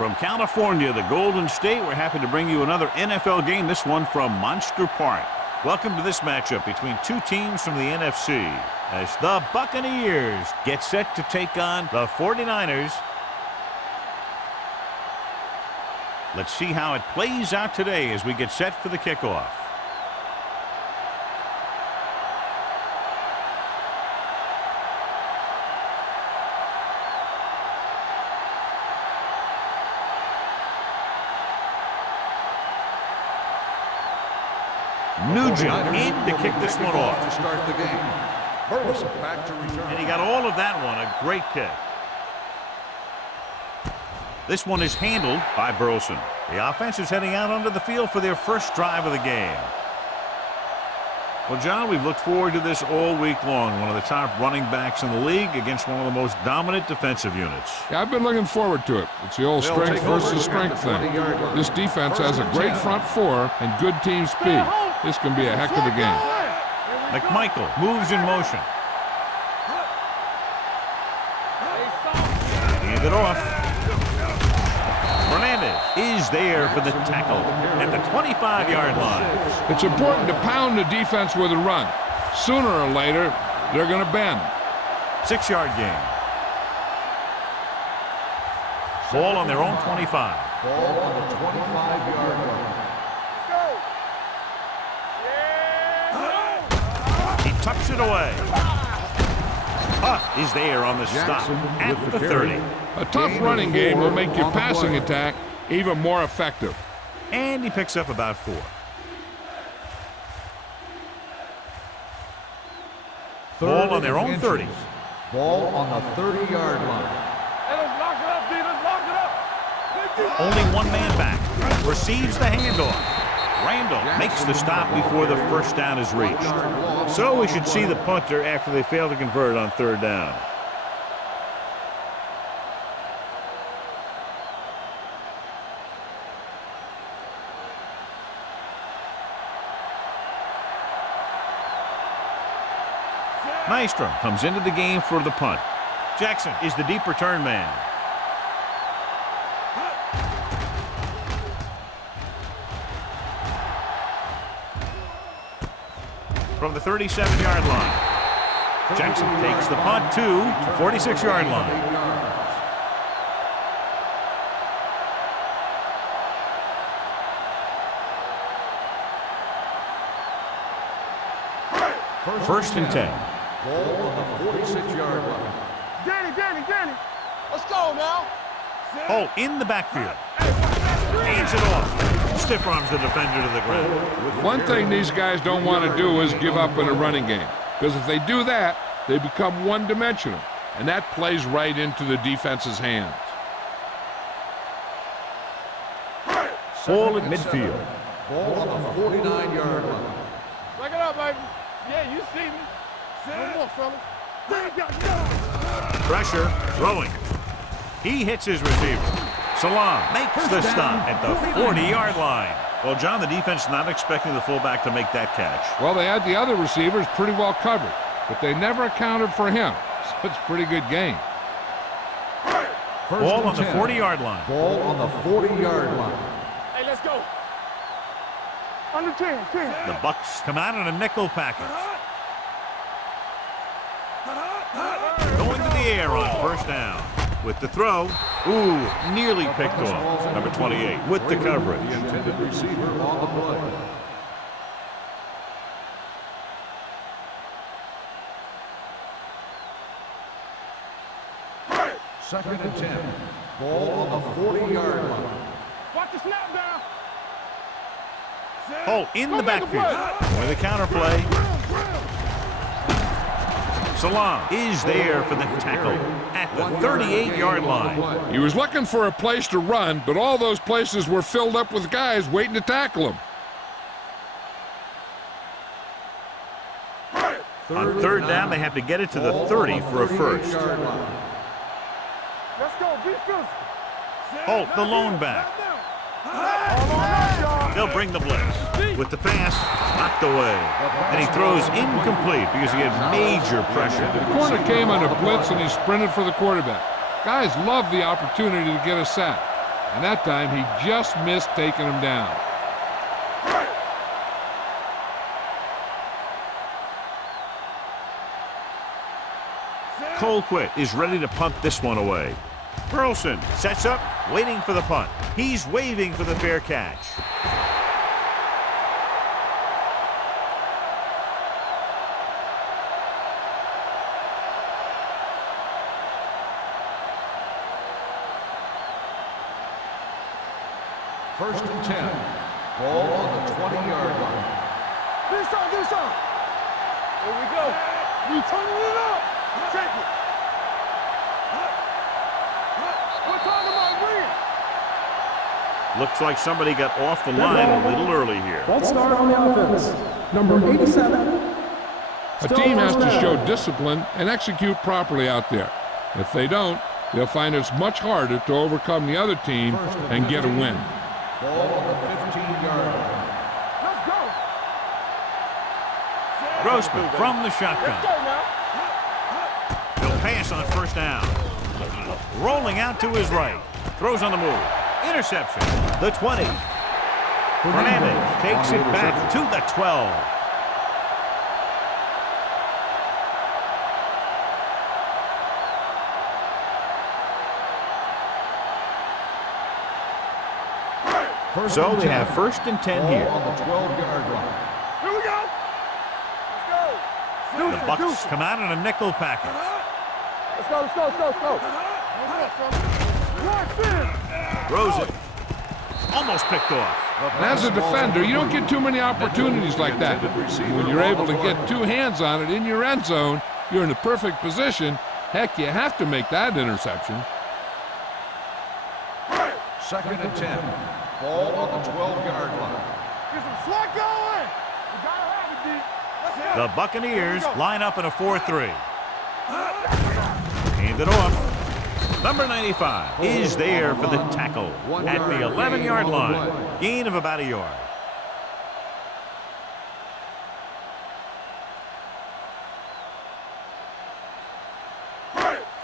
From California, the Golden State, we're happy to bring you another NFL game, this one from Monster Park. Welcome to this matchup between two teams from the NFC as the Buccaneers get set to take on the 49ers. Let's see how it plays out today as we get set for the kickoff. Nugent in to kick this one off. To start the game. Burleson back to return. And he got all of that one. A great kick. This one is handled by Burleson. The offense is heading out onto the field for their first drive of the game. Well, John, we've looked forward to this all week long. One of the top running backs in the league against one of the most dominant defensive units. Yeah, I've been looking forward to it. It's the old strength versus strength thing. This defense has a great front four and good team speed. This can be a heck of a game. McMichael moves in motion. Hand it off. Hernandez is there for the tackle at the 25-yard line. It's important to pound the defense with a run. Sooner or later, they're going to bend. 6-yard gain. Ball on their own 25. Ball on the 25-yard line. He tucks it away. Huff is there on the stop at the 30. A tough running game will make your passing attack even more effective. And he picks up about 4. Ball on their own 30. Ball on the 30-yard line. Only one man back. Receives the handoff. Randall makes the stop before the first down is reached. So we should see the punter after they fail to convert on 3rd down. Nystrom comes into the game for the punt. Jackson is the deep return man. From the 37-yard line. Jackson takes the punt to 46-yard line. First and 10. Ball on the 46-yard line. Danny, let's go now. Oh, in the backfield. Hands it off. Stiff arms the defender to the ground. One thing these guys don't want to do is give up in a running game. Because if they do that, they become one-dimensional. And that plays right into the defense's hands. Ball at midfield. Ball on the 49-yard line. Back it up, baby. Yeah, you see me. No more, fellas. Pressure, throwing. He hits his receiver. Salam makes the stop at the 40-yard line. Well, John, the defense not expecting the fullback to make that catch. Well, they had the other receivers pretty well covered, but they never accounted for him. So it's a pretty good game. Ball on the 40-yard line. Ball on the 40-yard line. Hey, let's go. Under 10. The Bucs come out in a nickel package. Going to the air on 1st down. With the throw, nearly picked off. Number 28 with the coverage. The intended receiver on the play. Second and 10. Ball on the 40-yard line. Watch the snap down. Oh, in the backfield. With a counterplay. Salam is there for the tackle at the 38-yard line. He was looking for a place to run, but all those places were filled up with guys waiting to tackle him. On 3rd down, they have to get it to the 30 for a first. Let's go, be physical. Holt, the lone back. They'll bring the blitz. With the pass, knocked away. And he throws incomplete because he had major pressure. The corner came on a blitz and he sprinted for the quarterback. Guys love the opportunity to get a sack. And that time he just missed taking him down. Colquitt is ready to punt this one away. Burleson sets up, waiting for the punt. He's waving for the fair catch. First and 10. Ball on the 20-yard line. Do some. Here we go. We turning it up. Take it. What time am I bringing? Looks like somebody got off the line a little early here. Let's start on the offense. Number 87. A team has to show discipline and execute properly out there. If they don't, they'll find it's much harder to overcome the other team and get a win. Ball on the 15-yard line. Let's go. Grossman from the shotgun. Let's go now. He'll pass on first down. Rolling out to his right. Throws on the move. Interception. The 20. Fernandez takes it back to the 12. So they have first and 10 here. On the 12-yard line. Here we go. Let's go. The Bucks come out in a nickel package. Let's go. Watch this. Throws it. Almost picked off. And as a defender, you don't get too many opportunities like that. When you're able to get two hands on it in your end zone, you're in the perfect position. Heck, you have to make that interception. Second and 10. Ball on the 12-yard line. Get some slack going. We gotta have it, D. Let's go. The Buccaneers line up in a 4-3. Hand it off. Number 95 is there for the tackle at the 11-yard line. Gain of about a yard.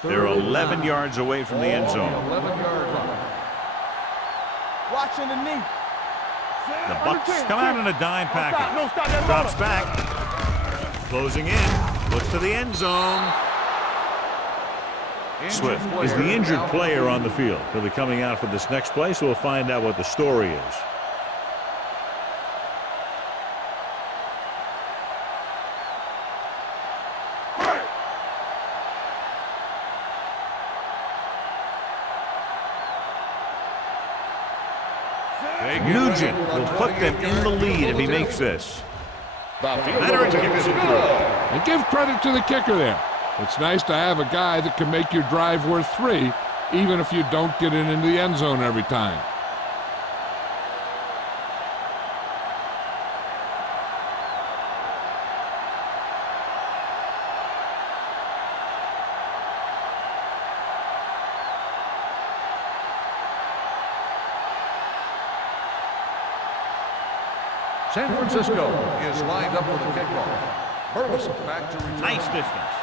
They're 11 yards away from the end zone. 11-yard line. Watching the knee. The Bucks come out in a dime package. No, stop that. Drops back. Closing in. Looks to the end zone. Swift is the injured player on the field. He'll be coming out for this next play, so we'll find out what the story is. Nugent will put them in the lead if he makes this. Leonard gives it through. And give credit to the kicker there. It's nice to have a guy that can make your drive worth 3, even if you don't get it into the end zone every time. San Francisco is lined up for the kickoff. Burleson back to return. Nice distance.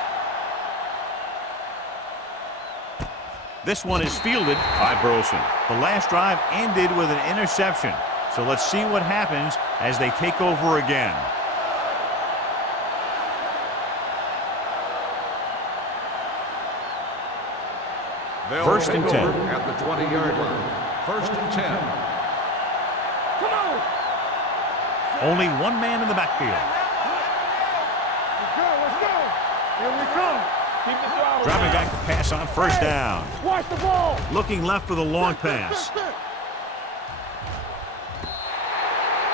This one is fielded by Burleson. The last drive ended with an interception. So let's see what happens as they take over again. First and 10. At the 20-yard line. First and 10. Come on. Only one man in the backfield. Let's go. Here we come. Keep the throttle Dropping down. back to pass on first down. Watch the ball. Looking left for the long pass.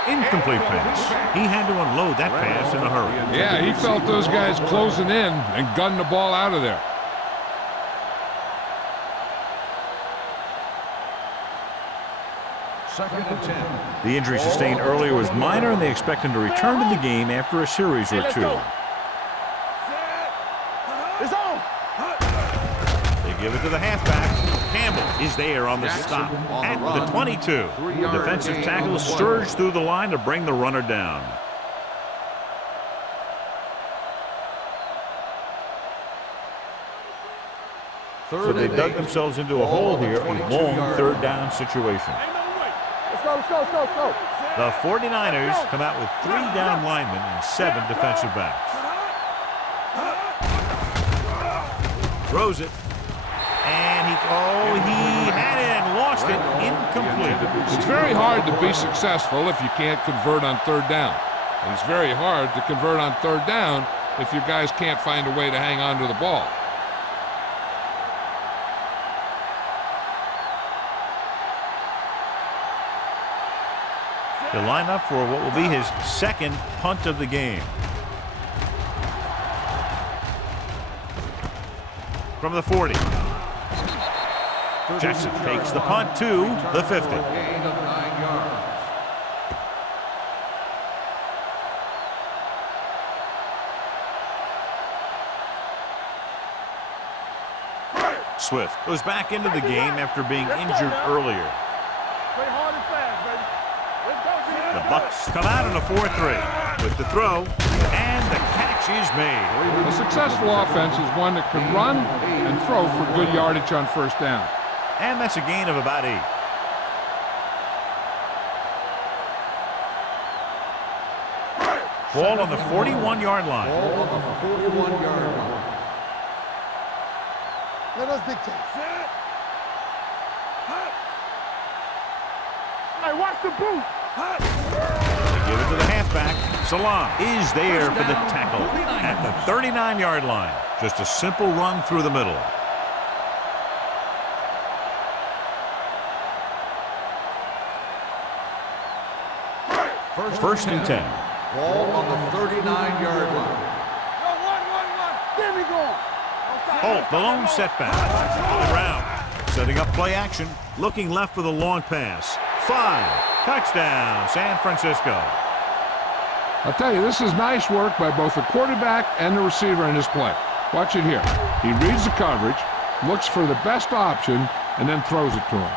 Incomplete pass. He had to unload that pass in a hurry. Yeah, he felt those guys closing in and gunned the ball out of there. Second and 10. The injury sustained earlier was minor, and they expect him to return to the game after a series or two. It's on. They give it to the halfback. Campbell is there on the stop at the 22. The defensive tackle surged through the line to bring the runner down. So they dug themselves into a hole here, a long third down situation. Let's go, let's go, let's go, let's go. The 49ers come out with 3 down linemen and 7 defensive backs. Throws it. And he had it and lost it. Incomplete. It's very hard to be successful if you can't convert on third down. And it's very hard to convert on third down if your guys can't find a way to hang on to the ball. He'll line up for what will be his second punt of the game. From the 40. Jackson takes the punt to the 50. Gain of 9 yards. Swift goes back into the game after being injured earlier. Play hard and fast, baby. Let's go, Jimmy. The Bucks come out in a 4-3 with the throw, and the catch is made. A successful offense is one that can run and throw for good yardage on first down. And that's a gain of about 8. Ball on the 41-yard line. Ball on the 41-yard line. Let us dictate. Hey, watch the boot. They give it to the halfback. Salam is there for the tackle at the 39-yard line. Just a simple run through the middle. First and 10. Ball on the 39-yard line. Yo, one. There we go. Holt, the lone setback. On the ground. Setting up play action. Looking left for the long pass. 5. Touchdown, San Francisco. I'll tell you, this is nice work by both the quarterback and the receiver in this play. Watch it here. He reads the coverage, looks for the best option, and then throws it to him.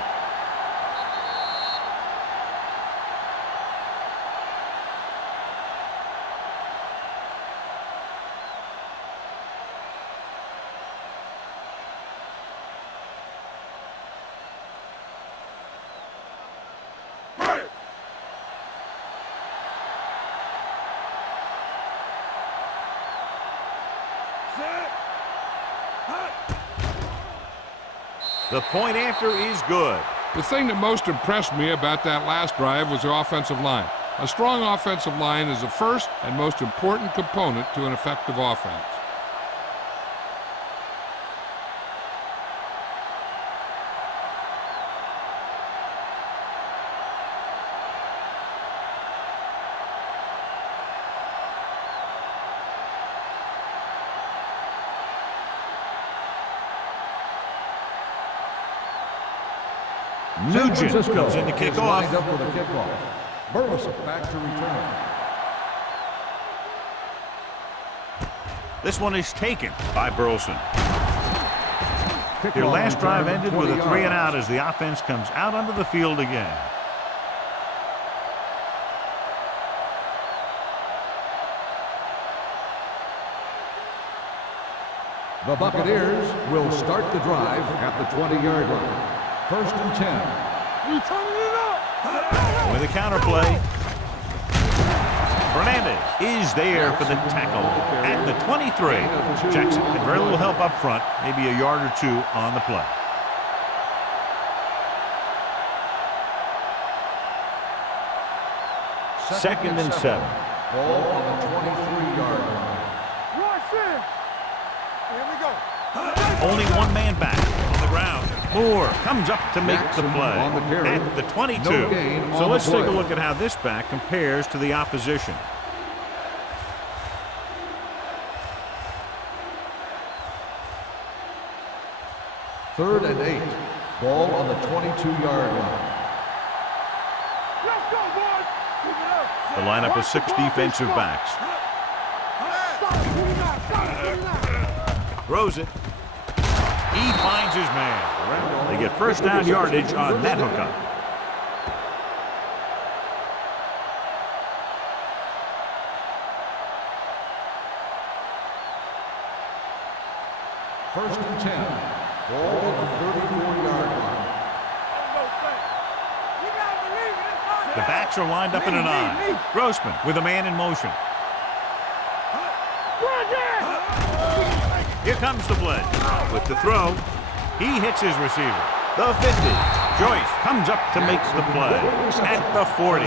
The point after is good. The thing that most impressed me about that last drive was the offensive line. A strong offensive line is the first and most important component to an effective offense. Nugent comes in to kick off. Lined up for the kickoff. Burleson back to return. This one is taken by Burleson. Their last drive ended with a 3-and-out as the offense comes out onto the field again. The Buccaneers will start the drive at the 20-yard line. First and 10. You turning it up. With a counterplay. Fernandez is there for the tackle at the 23. Jackson had very little help up front, maybe a yard or 2 on the play. Second and 7. Ball on the 23-yard line. Rush in. Here we go. Only one man back on the ground. Moore comes up to make the play on the carry. at the 22. No gain So on let's the take a play. look at how this back compares to the opposition. Third and 8. Ball on the 22-yard line. Let's go, boys. Keep it up. The lineup of 6 defensive backs. Throws it. He finds his man. They get first down yardage on that hookup. First and 10. Ball on the 34-yard line. The backs are lined up in an I. Grossman with a man in motion. Here comes the blitz. With the throw, he hits his receiver. The 50. Joyce comes up to make the play at the 40.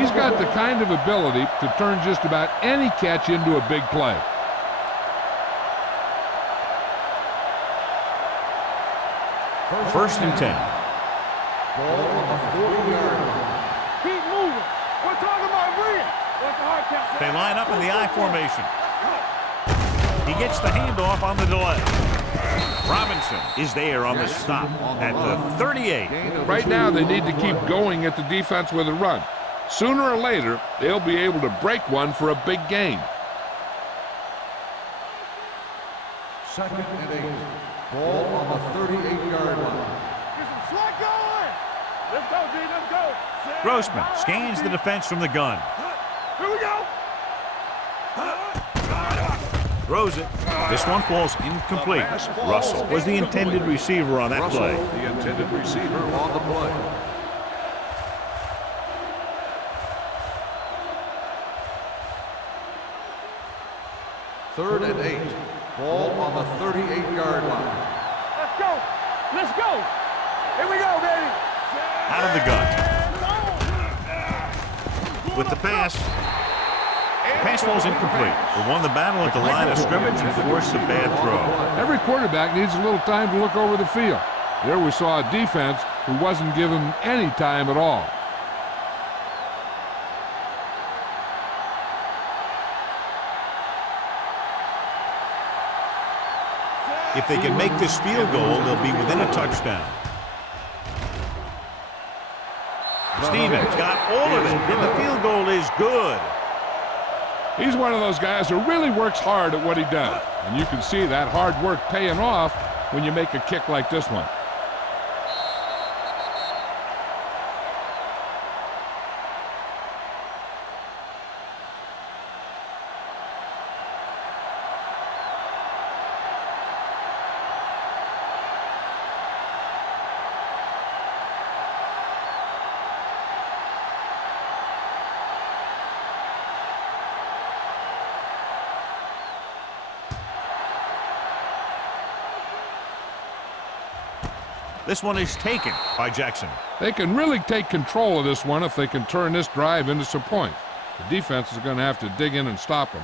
He's got the kind of ability to turn just about any catch into a big play. First and 10. Ball on the 40-yard line. Keep moving. We're talking about real. What's the hard count? They line up in the I formation. He gets the handoff on the delay. Robinson is there on the stop at the 38. Right now, they need to keep going at the defense with a run. Sooner or later, they'll be able to break one for a big gain. Second and 8. Ball on the 38-yard line. Get some slack going. Let's go, D. Let's go. Grossman scans the defense from the gun. Here we go. Throws it. This one falls incomplete. Russell was the intended receiver on that play. The intended receiver on the play. Third and 8. Ball on the 38-yard line. Let's go. Let's go. Here we go, baby. Out of the gun. With the pass. The pass falls incomplete. They won the battle at the line of scrimmage and forced a bad throw. Every quarterback needs a little time to look over the field. There we saw a defense who wasn't given any time at all. If they can make this field goal, they'll be within a touchdown. Stevens got all of it, and the field goal is good. He's one of those guys who really works hard at what he does. And you can see that hard work paying off when you make a kick like this one. This one is taken by Jackson. They can really take control of this one if they can turn this drive into some points. The defense is going to have to dig in and stop them.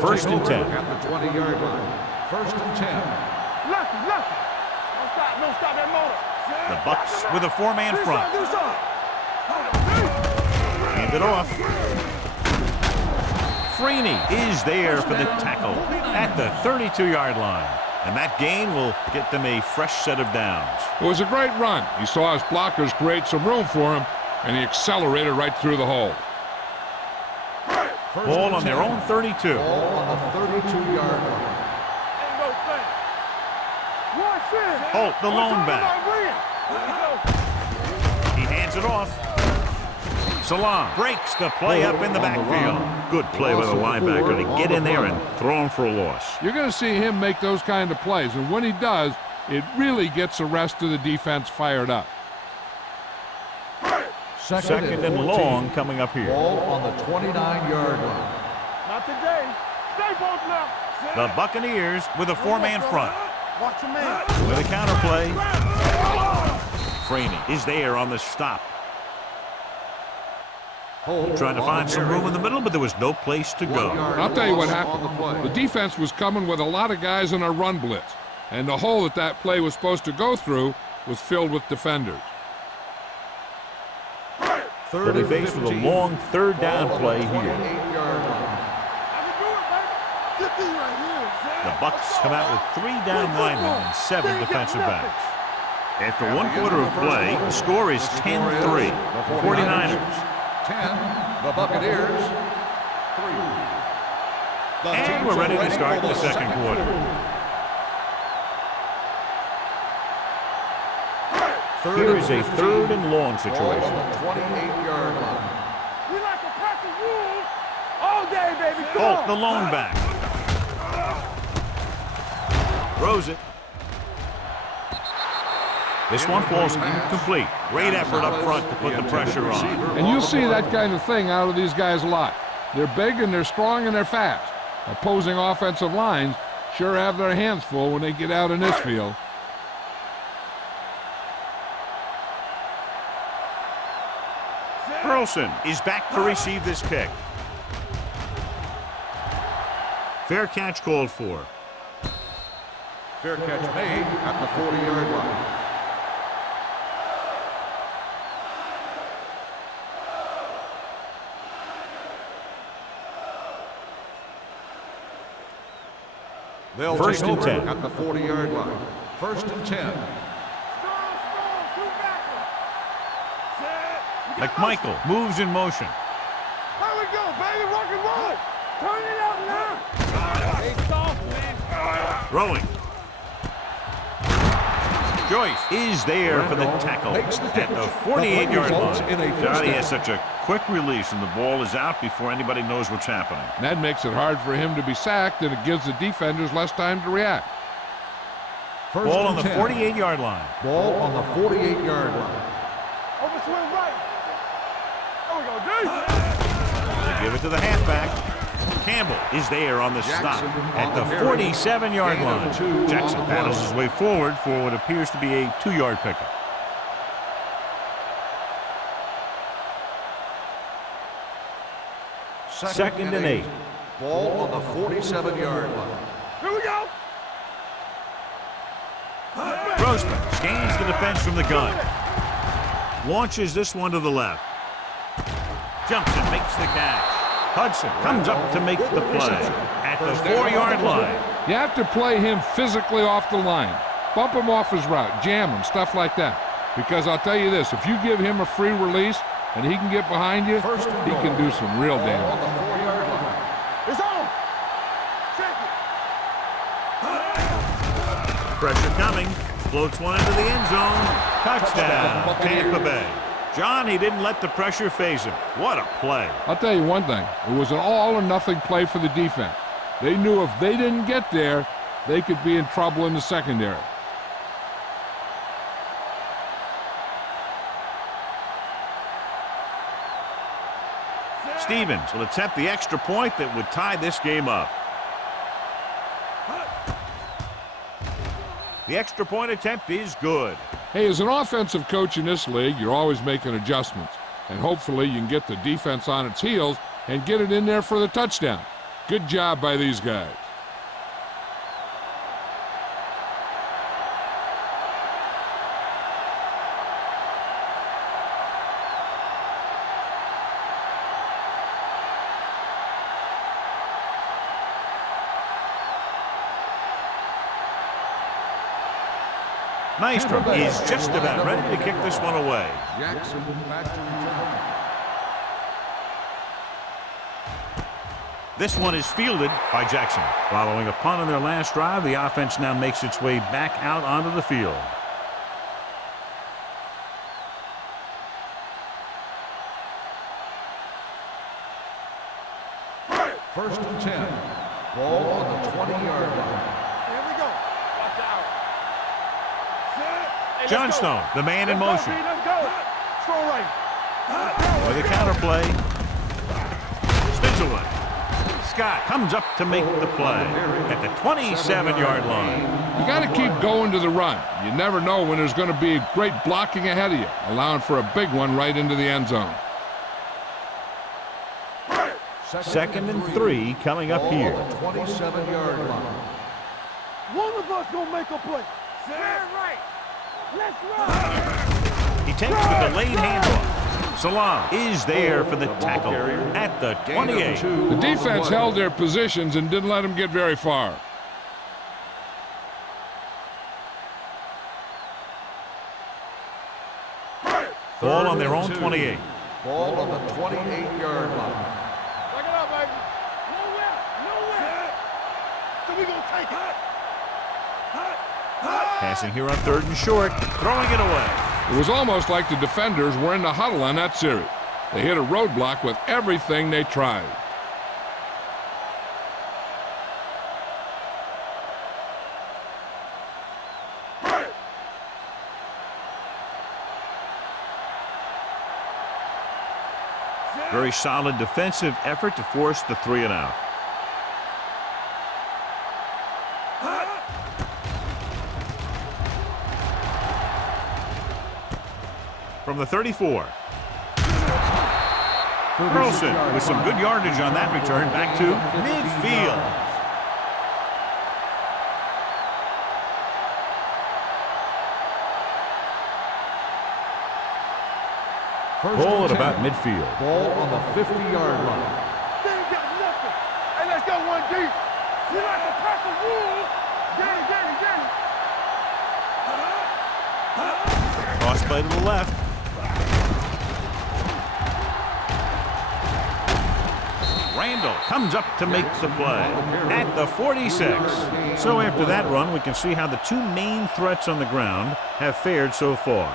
First and 10. At the 20-yard line. First and 10. Lucky. Don't stop that motor. The Bucks with a four-man front. Do something. Hand it off. Freeney is there for the tackle at the 32-yard line. And that gain will get them a fresh set of downs. It was a great run. He saw his blockers create some room for him, and he accelerated right through the hole. Ball on their own 32. Ball on the 32-yard line. Ain't no thing. Watch this. Holt, the lone back. He hands it off. Salam breaks the play up in the backfield. Good play by the linebacker to get in there and throw him for a loss. You're going to see him make those kind of plays, and when he does, it really gets the rest of the defense fired up. Second and long coming up here. Ball on the 29-yard line. Not today. Stay both now. The Buccaneers with a four-man front. Watch your man. With a counter play. Freeney is there on the stop. Trying to find some room in the middle, but there was no place to go. I'll tell you what happened. The defense was coming with a lot of guys in a run blitz, and the hole that play was supposed to go through was filled with defenders. So they face with a long third down play here. The Bucks come out with 3 down linemen and 7 defensive backs. After 1 quarter of play, the score is 10-3. 49ers. 10, the Buccaneers, 3. And we're ready to start the second quarter. Here is a third and long situation. Ball on the 28-yard line. We like to practice rules all All day, baby. Come Holt, on. the lone back. Throws it. This one falls incomplete. Great effort up front to put the pressure on. And you see that kind of thing out of these guys a lot. They're big and they're strong and they're fast. Opposing offensive lines sure have their hands full when they get out in this field. Burleson is back to receive this kick. Fair catch called for. Fair catch made at the 40-yard line. They'll First take and over 10. at the 40-yard line. First and 10. McMichael moves in motion. Here we go, baby. Rock and roll. Turn it out now. Hey, soft, man. Throwing. Joyce is there for the tackle at the 48-yard line. Johnny has such a quick release, and the ball is out before anybody knows what's happening. And that makes it hard for him to be sacked, and it gives the defenders less time to react. First Ball on and the 10. 48-yard line. Ball on the 48-yard line. Over swing right. There we go, D. They give it to the halfback. Campbell is there on the stop at the 47-yard line. Jackson paddles his way forward for what appears to be a 2-yard pickup. Second and 8. Ball on the 47-yard line. Here we go. Grossman scans the defense from the gun. Launches this one to the left. Jumps and makes the catch. Hudson comes up to make the play at the 4-yard line. You have to play him physically off the line. Bump him off his route, jam him, stuff like that. Because I'll tell you this, if you give him a free release and he can get behind you, he can do some real Ball on damage. the 4-yard line. It's on. Check it. Pressure coming. Floats one into the end zone. Touchdown, Tampa Bay. John, he didn't let the pressure phase him. What a play. I'll tell you one thing. It was an all-or-nothing play for the defense. They knew if they didn't get there, they could be in trouble in the secondary. Stevens will attempt the extra point that would tie this game up. The extra point attempt is good. Hey, as an offensive coach in this league, you're always making adjustments. And hopefully you can get the defense on its heels and get it in there for the touchdown. Good job by these guys. Nystrom is just about ready to kick this one away. Jackson back to return. This one is fielded by Jackson. Following a punt on their last drive, the offense now makes its way back out onto the field. First and 10. Ball on the 20-yard line. Here we go. Watch out. Hey, Johnstone, the man in motion. Let's go. Strong right. With a counterplay. Spins away. Scott comes up to make the play at the 27-yard line. You got to keep going to the run. You never know when there's going to be great blocking ahead of you, allowing for a big one right into the end zone. Second and 3 coming up here. Ball on the 27-yard line. One of us gonna make a play. Stand right. Let's run. He takes the delayed handoff. Salam is there for the tackle at the 28. The defense held their positions and didn't let them get very far. Ball on their own 28. Ball on the 28-yard line. Back it up, baby. Nowhere. So we gonna take it. Passing here on 3rd and short. Throwing it away. It was almost like the defenders were in the huddle on that series. They hit a roadblock with everything they tried. Very solid defensive effort to force the 3 and out. From the 34. Carlson with some good yardage on that return back to midfield. Ball at about midfield. Ball on the 50-yard line. They ain't got nothing. Hey, let's go one deep. You like to tackle rules? Get it. Cross play to the left. Randall comes up to make the play at the 46. So after that run, we can see how the two main threats on the ground have fared so far.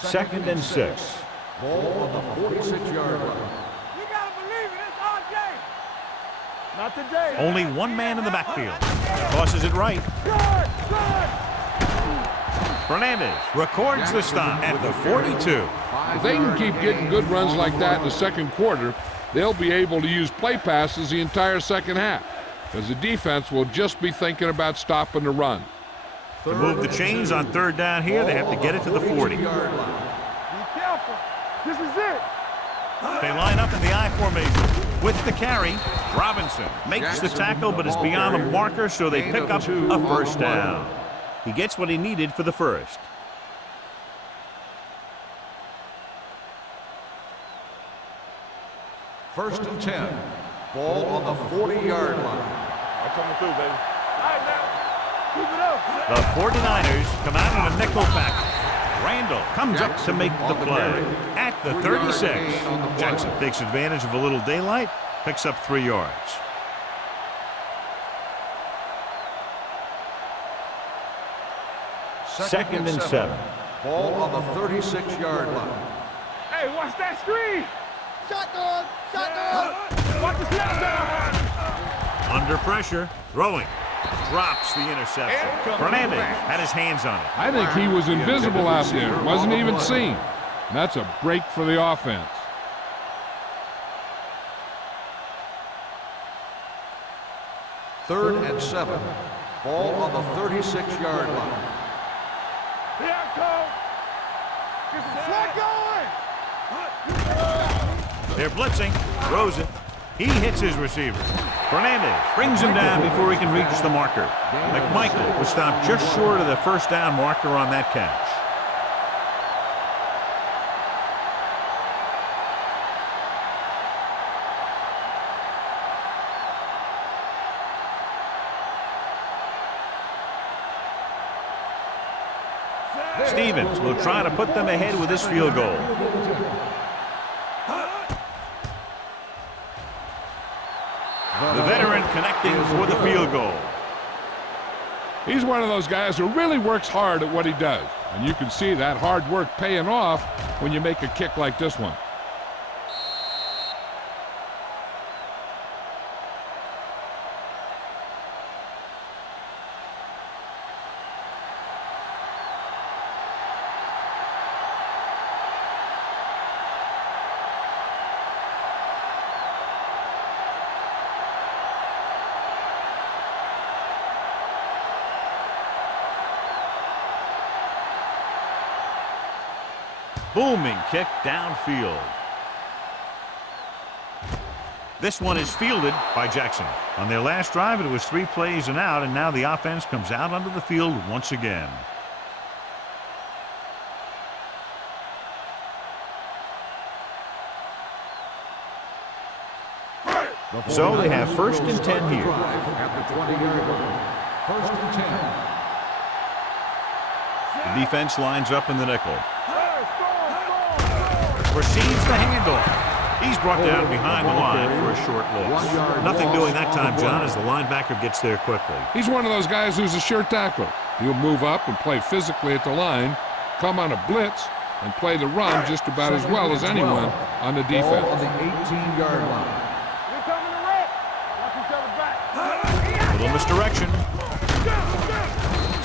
Second and 6. Ball on the 46-yard line. You gotta believe it. It's our game. Not today. Only one man in the backfield. Tosses it right. Good. Fernandez records the stop at the 42. If they can keep getting good runs like that in the second quarter, they'll be able to use play passes the entire second half, because the defense will just be thinking about stopping the run. To move the chains on third down here, they have to get it to the 40. Be careful. This is it. They line up in the I formation with the carry. Robinson makes the tackle, but is beyond the marker, so they pick up a first down. He gets what he needed for the first. First and 10. Ball on the 40-yard line. I'm coming through, baby. All right, now. Keep it up. The 49ers come out in a nickel package. Randall comes up to make the play at the 36. Jackson takes advantage of a little daylight, picks up 3 yards. Second and 7. Ball on the 36-yard line. Hey, watch that screen. Shotgun. Watch the snap down. Under pressure, throwing. Drops the interception. Fernandez had his hands on it. I think he was invisible out there, wasn't even seen. And that's a break for the offense. Third and 7. Ball on the 36-yard line. Here I come. Get some slack going. They're blitzing. Throws it. He hits his receiver. Fernandez brings him down before he can reach the marker. McMichael was stopped just short of the first down marker on that catch. Stevens will try to put them ahead with this field goal. The veteran connecting for the field goal. He's one of those guys who really works hard at what he does. And you can see that hard work paying off when you make a kick like this one. Booming kick downfield. This one is fielded by Jackson. On their last drive, it was 3 plays and out, and now the offense comes out onto the field once again. So they have first and 10 here. At the 20-yard line. First and 10. The defense lines up in the nickel. Receives the handoff. He's brought down behind the line for a short loss. Nothing doing that time, John, as the linebacker gets there quickly. He's one of those guys who's a sure tackler. He'll move up and play physically at the line, come on a blitz, and play the run just about as well as anyone on the defense. Ball on the 18-yard line. We're coming to wreck. Watch each other back. Little misdirection.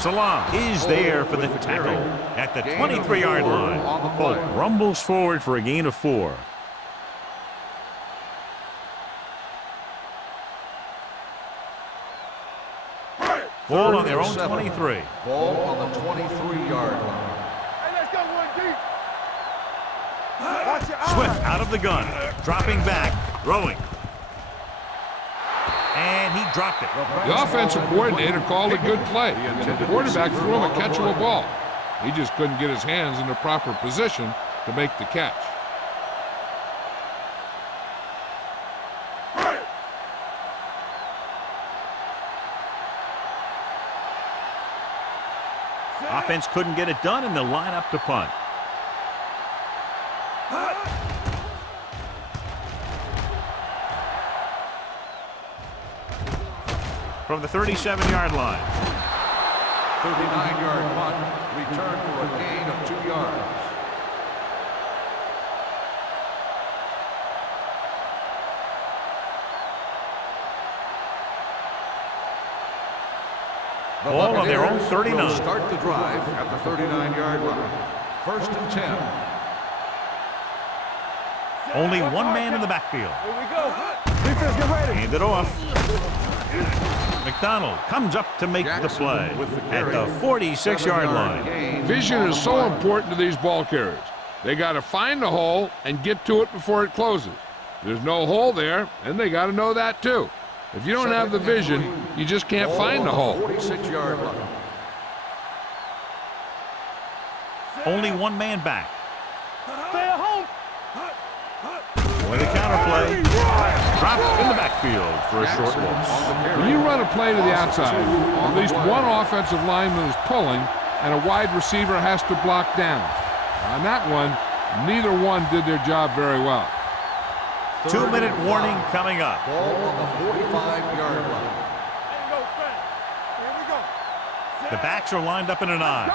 Salam is there for the tackle at the 23-yard line. Holt rumbles forward for a gain of 4. Ball on their own 23. Ball on the 23-yard line. Hey, let's go one deep. Watch your Swift out of the gun, dropping back, throwing. And he dropped it. The offensive coordinator called a good play. The quarterback threw him a catchable ball. He just couldn't get his hands in the proper position to make the catch. Offense couldn't get it done, and they'll line up to punt. From the 37-yard line. 39-yard punt, return for a gain of 2 yards. The Ball on their own Buccaneers 39. will start the drive at the 39-yard line. 1st and 10. Only one man in the backfield. Here we go. Defense, get ready. Hand it off. McDonald comes up to make the play at the 46-yard line. Vision is so important to these ball carriers. They got to find the hole and get to it before it closes. There's no hole there, and they got to know that too. If you don't have the vision, you just can't find the hole. 46-yard line. Only one man back. Stay at home. With a counterplay. Dropped in the backfield for a short loss. When you run a play to the outside, at least one offensive lineman is pulling, and a wide receiver has to block down. On that one, neither one did their job very well. 2-minute warning coming up. Ball on the 45-yard line. Here we go, Frank. Here we go. The backs are lined up in an eye. Go.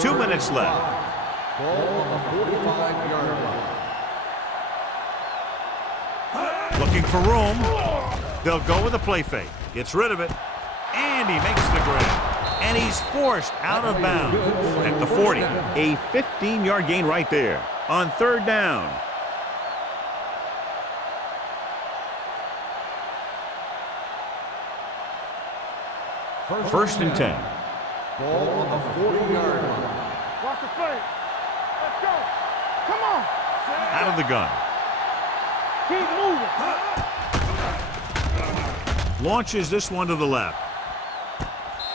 Two minutes left. Ball on the 45-yard line. Looking for room. They'll go with a play fake. Gets rid of it. And he makes the grab. And he's forced out of bounds at the 40. A 15-yard gain right there on 3rd down. First and 10. Ball on the 40-yard line. Watch the play. Let's go. Come on. Out of the gun. Keep moving. Launches this one to the left.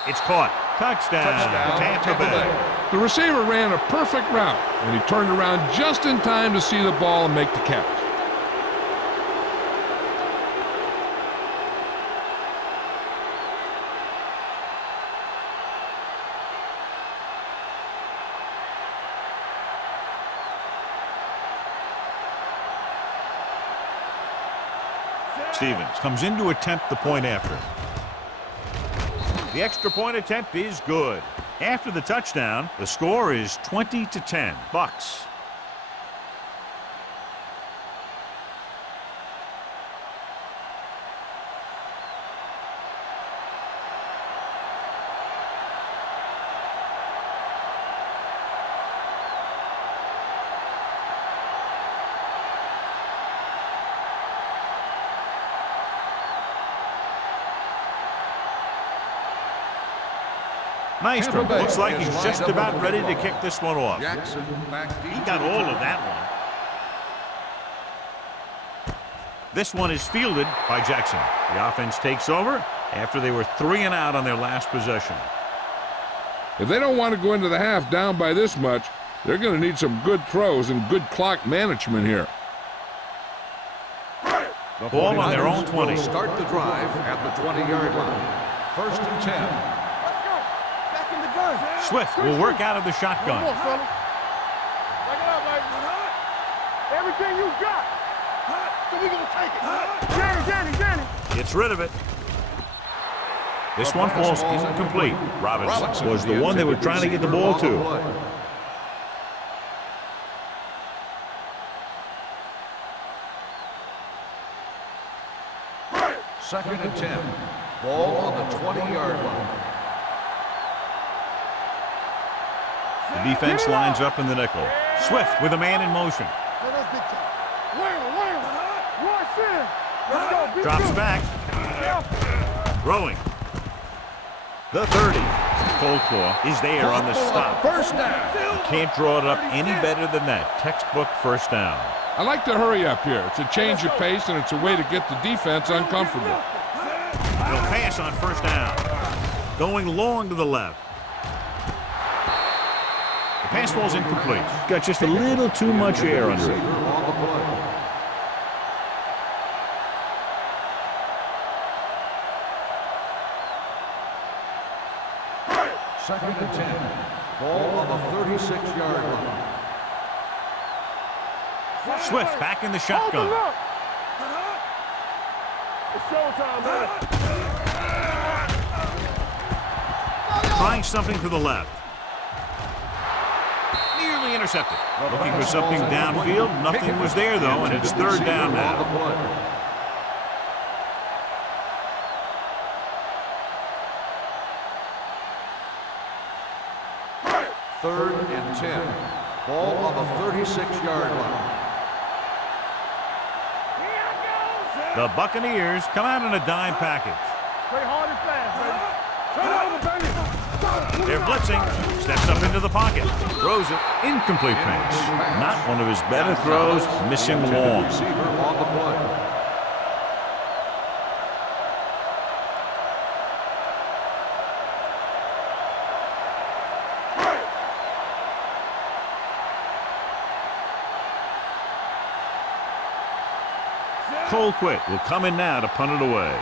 It's caught. Touchdown. Tampa Bay. The receiver ran a perfect route, and he turned around just in time to see the ball and make the catch. Stevens comes in to attempt the point after. The extra point attempt is good. After the touchdown, the score is 20-10. Bucks. Maestro looks like he's just about ready to kick this one off. Jackson back deep. He got all of that one. This one is fielded by Jackson. The offense takes over after they were 3 and out on their last possession. If they don't want to go into the half down by this much, they're going to need some good throws and good clock management here. The Ball on their 49ers own 20. will start the drive at the 20-yard line. 1st and 10. Let's go. Back in the gun. Swift will work out of the shotgun. Come on, fellas. Back it up, like everything you got. So we gonna take it. Danny. Gets rid of it. This one falls incomplete. Robinson was the one they were trying to get the ball to. Second and 10. Ball on the 20-yard line. The defense lines up in the nickel. Swift with a man in motion. Drops back. Throwing. The 30. Coldclaw is there on the stop. First down. You can't draw it up any better than that. Textbook first down. I like to hurry up here. It's a change of pace, and it's a way to get the defense uncomfortable. They'll pass on first down. Going long to the left. The pass falls incomplete. Got just a little too much air under it. Second and 10. Ball on the 36-yard line. Swift back in the shotgun. It's showtime, man. Trying something to the left. Nearly intercepted. Looking for something downfield. Nothing was there, though, and it's third down now. Third and 10. Ball on the 36-yard line. The Buccaneers come out in a dime package. Play hard and fast, baby. Turn it over, baby. They're blitzing. Steps up into the pocket. Throws it. Incomplete pass. Not one of his better throws. Missing long. Receiver on the play. Colquitt will come in now to punt it away.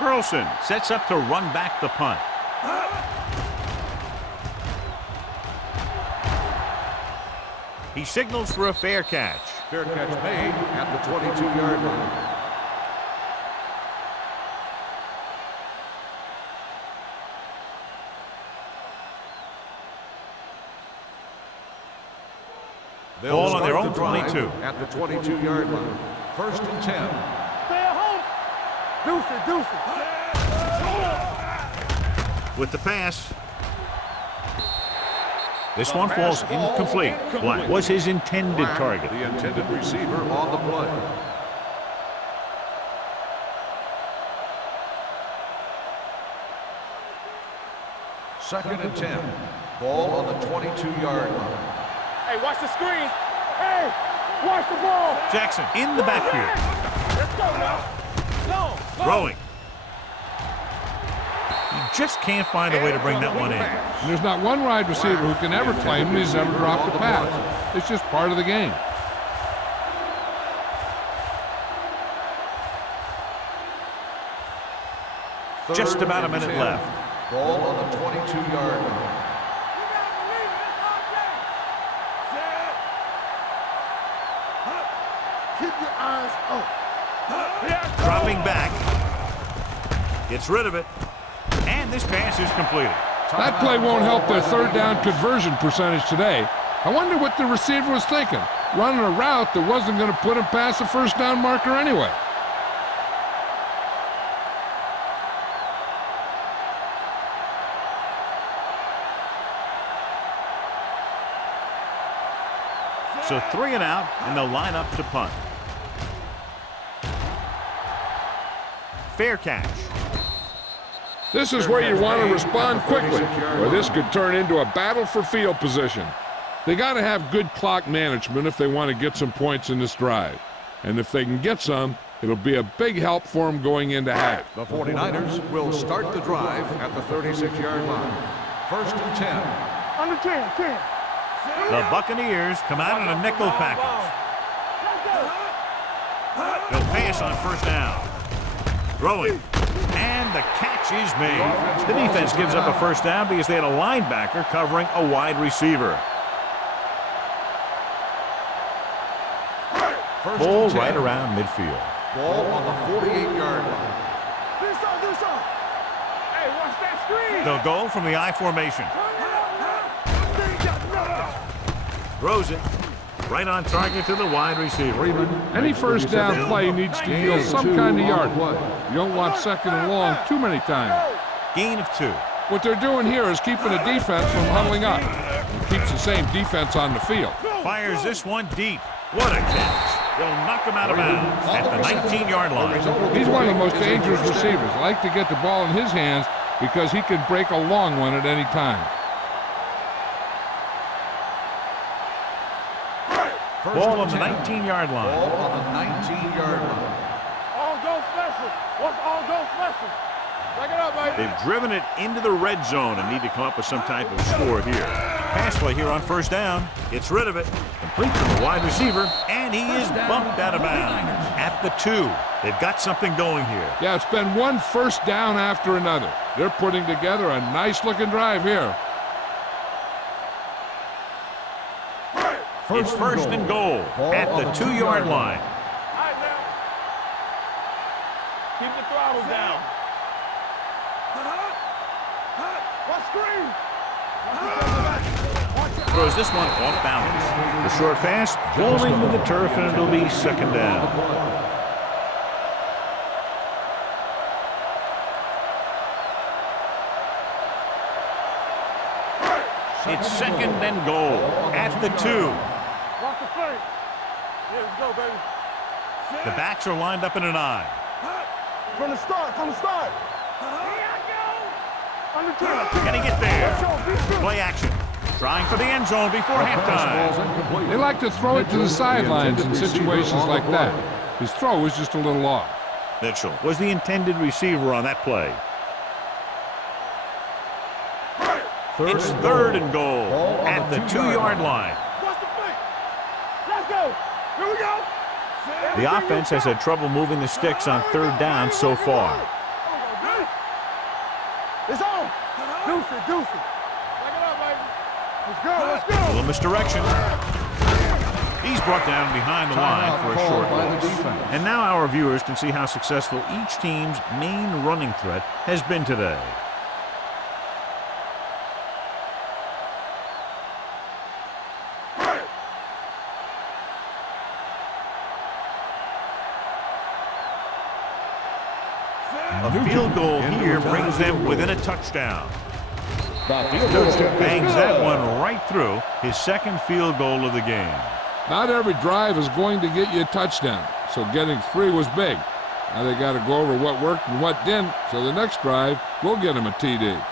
Burleson sets up to run back the punt. He signals for a fair catch. Fair catch made at the 22-yard line. Ball on their own 22. At the 22-yard line. First and 10. Stay at home. Deuce it. With the pass. This one falls incomplete. What was his intended target? The intended receiver on the play. Second and 10. Ball on the 22-yard line. Hey, watch the screen. Hey, watch the ball. Jackson in the backfield. Let's go now. Go. Throwing. He just can't find a way to bring that one in. And there's not one wide receiver who can ever claim he's never dropped a pass. It's just part of the game. Just about a minute left. Ball on the 22-yard line. Keep your eyes up. Dropping back. Gets rid of it. And this pass is completed. That play won't help their third down conversion percentage today. I wonder what the receiver was thinking, running a route that wasn't going to put him past the first down marker anyway. So 3 and out, and they'll line up to punt. Fair catch. This is where you want to respond quickly, or this could turn into a battle for field position. They got to have good clock management if they want to get some points in this drive. And if they can get some, it'll be a big help for them going into half. The 49ers will start the drive at the 36-yard line. First and 10. Under 10. The Buccaneers come out in a nickel package. They'll pass on first down. Throwing. And the catch is made. The defense gives up a first down because they had a linebacker covering a wide receiver. Ball right around midfield. Ball on the 48-yard line. Do something. Hey, watch that screen. They'll go from the I formation. Throws it. Right on target to the wide receiver. Any first down play needs to yield some kind of yardage. You don't want second and long too many times. Gain of 2. What they're doing here is keeping the defense from huddling up. It keeps the same defense on the field. Fires this one deep. What a catch. They'll knock him out of bounds at the 19-yard line. He's one of the most dangerous receivers. I like to get the ball in his hands because he can break a long one at any time. Ball on the 19-yard line. Ball on the 19-yard line. All go special. What's all go special? Check it out, baby. They've driven it into the red zone and need to come up with some type of score here. Pass play here on first down. Gets rid of it. Complete to the wide receiver. And he is bumped out of bounds at the 2. They've got something going here. Yeah, it's been one first down after another. They're putting together a nice-looking drive here. It's first and goal at the 2-yard line. All right, now. Keep the throttle down. What screen? Throws this one off balance. The short pass going to the turf, and it'll be second down. It's second and goal at the 2. Rock the flank. Yeah, let's go, baby. The backs are lined up in an I. From the start, from the start. Here I go. On the trailer. Can he get there? Play action. Trying for the end zone before halftime. They like to throw it to the sidelines in situations like that. His throw was just a little off. Mitchell was the intended receiver on that play. It's third and goal at the 2-yard line. What's the flank? Let's go. Here we go. The offense has had trouble moving the sticks on third down so far. It's on. Deuce it, deuce it. Check it out, baby. Let's go, let's go. A little misdirection. He's brought down behind the line for a short loss. And now our viewers can see how successful each team's main running threat has been today. A field goal here brings them within a touchdown. Coach bangs that one right through, his second field goal of the game. Not every drive is going to get you a touchdown, so getting 3 was big. Now they got to go over what worked and what didn't, so the next drive will get them a TD.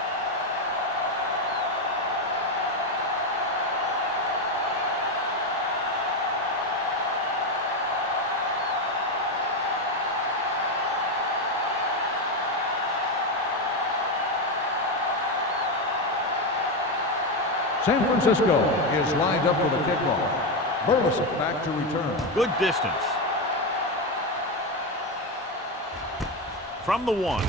San Francisco is lined up for the kickoff. Burleson back to return. Good distance. From the 1.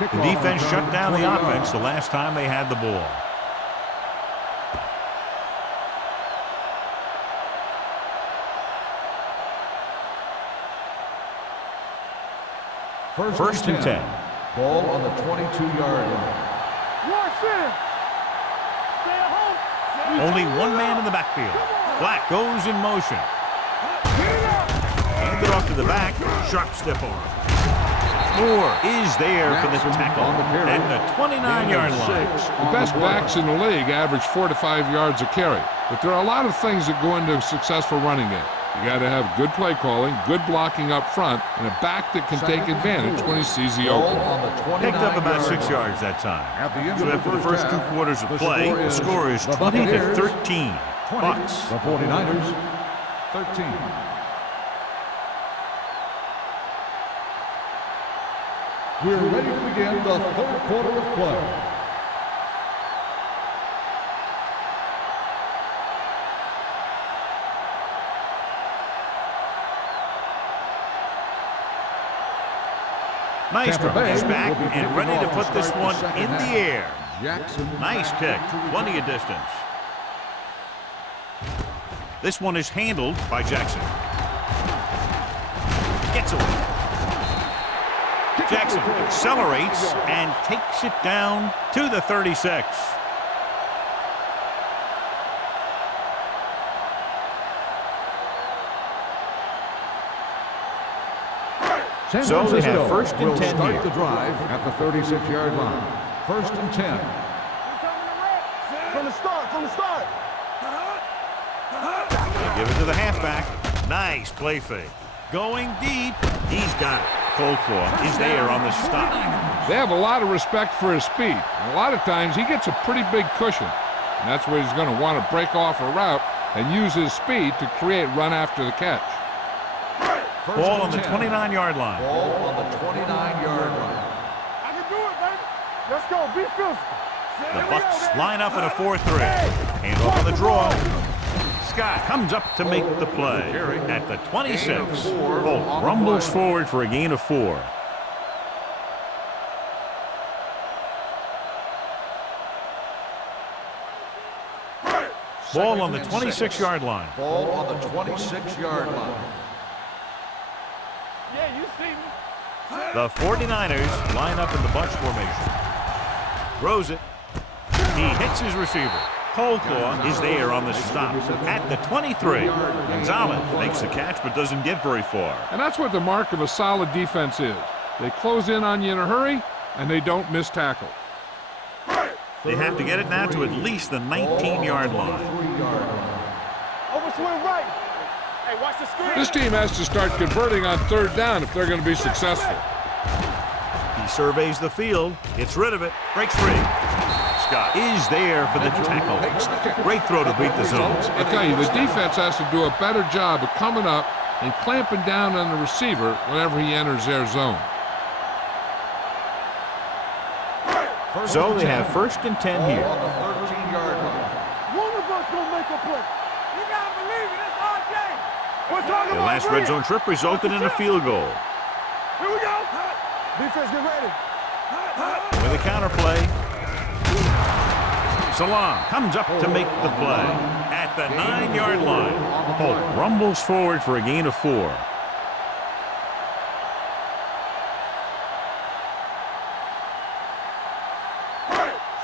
The defense shut down the offense the last time they had the ball. First and 10. Ball on the 22-yard line. Watch in. Stay at home. Only one man in the backfield. Black goes in motion. Hand it off to the back. Sharp stiff arm. Moore is there for the tackle at the 29-yard line. The best backs in the league average 4 to 5 yards a carry. But there are a lot of things that go into a successful running game. You got to have good play calling, good blocking up front, and a back that can take advantage when he sees the opening. Picked up about 6 yards that time. So after the first 2 quarters of play, the score is 20-13. Bucks. The 49ers, 13. We're ready to begin the third quarter of play. Maestro is back and ready to put this one in the air. Nice kick, plenty of distance. This one is handled by Jackson. Gets away. Jackson accelerates and takes it down to the 36. San So they have Francisco first and will 10 start here. the drive at the 36-yard line. First and 10. From the start, from the start. They give it to the halfback. Nice play fake. Going deep. He's got it. Coldclaw is there on the stop. They have a lot of respect for his speed. And a lot of times he gets a pretty big cushion. And that's where he's going to want to break off a route and use his speed to create run after the catch. First Ball on and the 10. 29-yard line. Ball on the 29-yard line. I can do it, baby. Let's go. Be physical. The Bucks line up in a 4-3. Hand off on the draw. Scott comes up to make the play at the 26. Bolt rumbles forward for a gain of 4. Ball on the 26-yard line. Ball on the 26-yard line. Yeah, you see me. The 49ers line up in the bunch formation. Throws it. He hits his receiver. Coldclaw is there on the stop at the 23. Gonzalez makes the catch but doesn't get very far. And that's what the mark of a solid defense is. They close in on you in a hurry, and they don't miss tackle. They have to get it now to at least the 19-yard line. Overswing right. Hey, watch the screen. This team has to start converting on third down if they're going to be successful. He surveys the field, gets rid of it, breaks free. Scott is there for the tackle. Great throw to beat the zone. I tell you, the defense has to do a better job of coming up and clamping down on the receiver whenever he enters their zone. So they have first and 10 here. On the 13-yard line. One of us gonna make a play. You gotta believe it. It's our game. We're talking The about last red zone trip resulted in a field goal. Here we go. Defense, get ready. With a counterplay, Salam comes up to make the play at the 9-yard line. Holt rumbles forward for a gain of 4.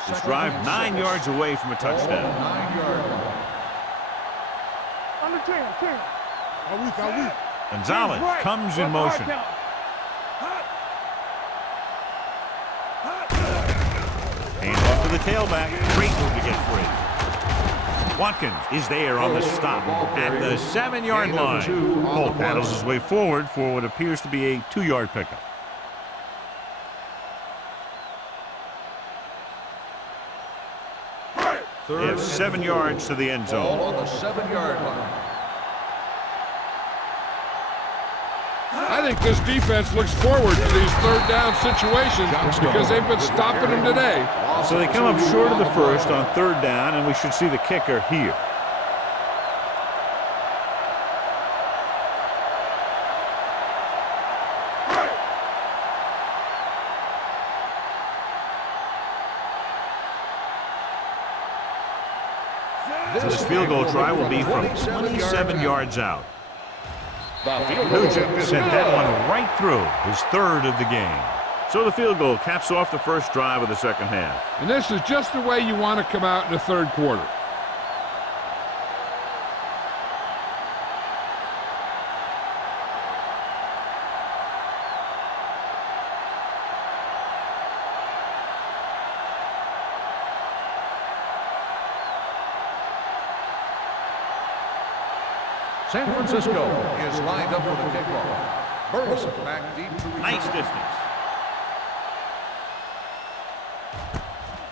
This drive 9 yards away from a touchdown. 9-yard line. Under 10. Are we? Gonzalez comes in motion. Hand off to the tailback. Great move to get free. Watkins is there on the stop at the 7-yard line. Holt paddles his way forward for what appears to be a 2-yard pickup. They have 7 yards to the end Ball zone. on the 7-yard line. I think this defense looks forward to these third down situations because they've been stopping them today. So they come up short of the first on third down, and we should see the kicker here. This field goal try will be from 27 yards out. Nugent sent that one right through, his third of the game. So the field goal caps off the first drive of the second half. And this is just the way you want to come out in the third quarter. San Francisco is lined up for the kickoff. Burleson back deep to return. Nice distance.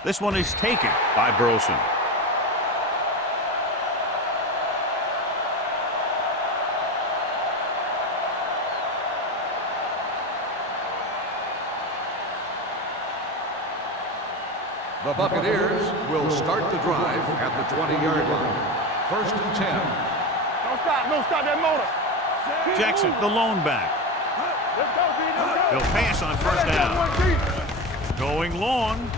This one is taken by Burleson. The Buccaneers will start the drive at the 20-yard line. First and 10. Don't stop that motor. Jackson, the lone back. Let's go, B. Let's go. He'll pass on first down. Going long.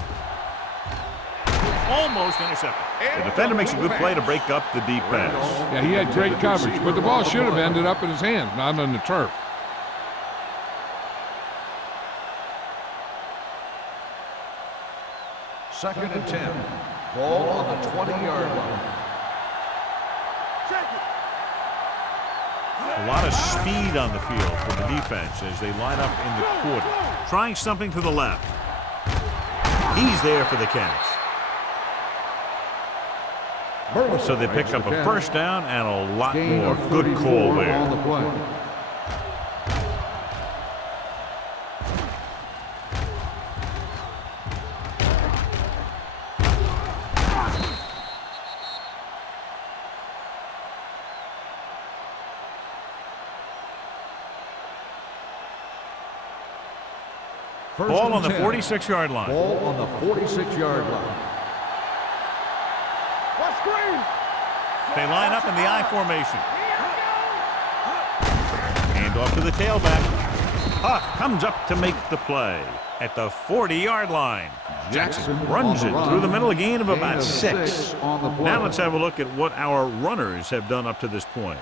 Almost intercepted. The defender makes a good play to break up the deep pass. Yeah, he had great coverage, but the ball should have ended up in his hands, not on the turf. Second and 10. Ball on the 20-yard line. A lot of speed on the field for the defense as they line up in the quarter. Trying something to the left. He's there for the catch. So they pick up a first down and a lot more. Good call there. Ball on the 46-yard line. Ball on the 46-yard line. They line up in the I formation. Hand off to the tailback. Huff comes up to make the play at the 40-yard line. Jackson runs it through the middle, a gain of about 6. Now let's have a look at what our runners have done up to this point.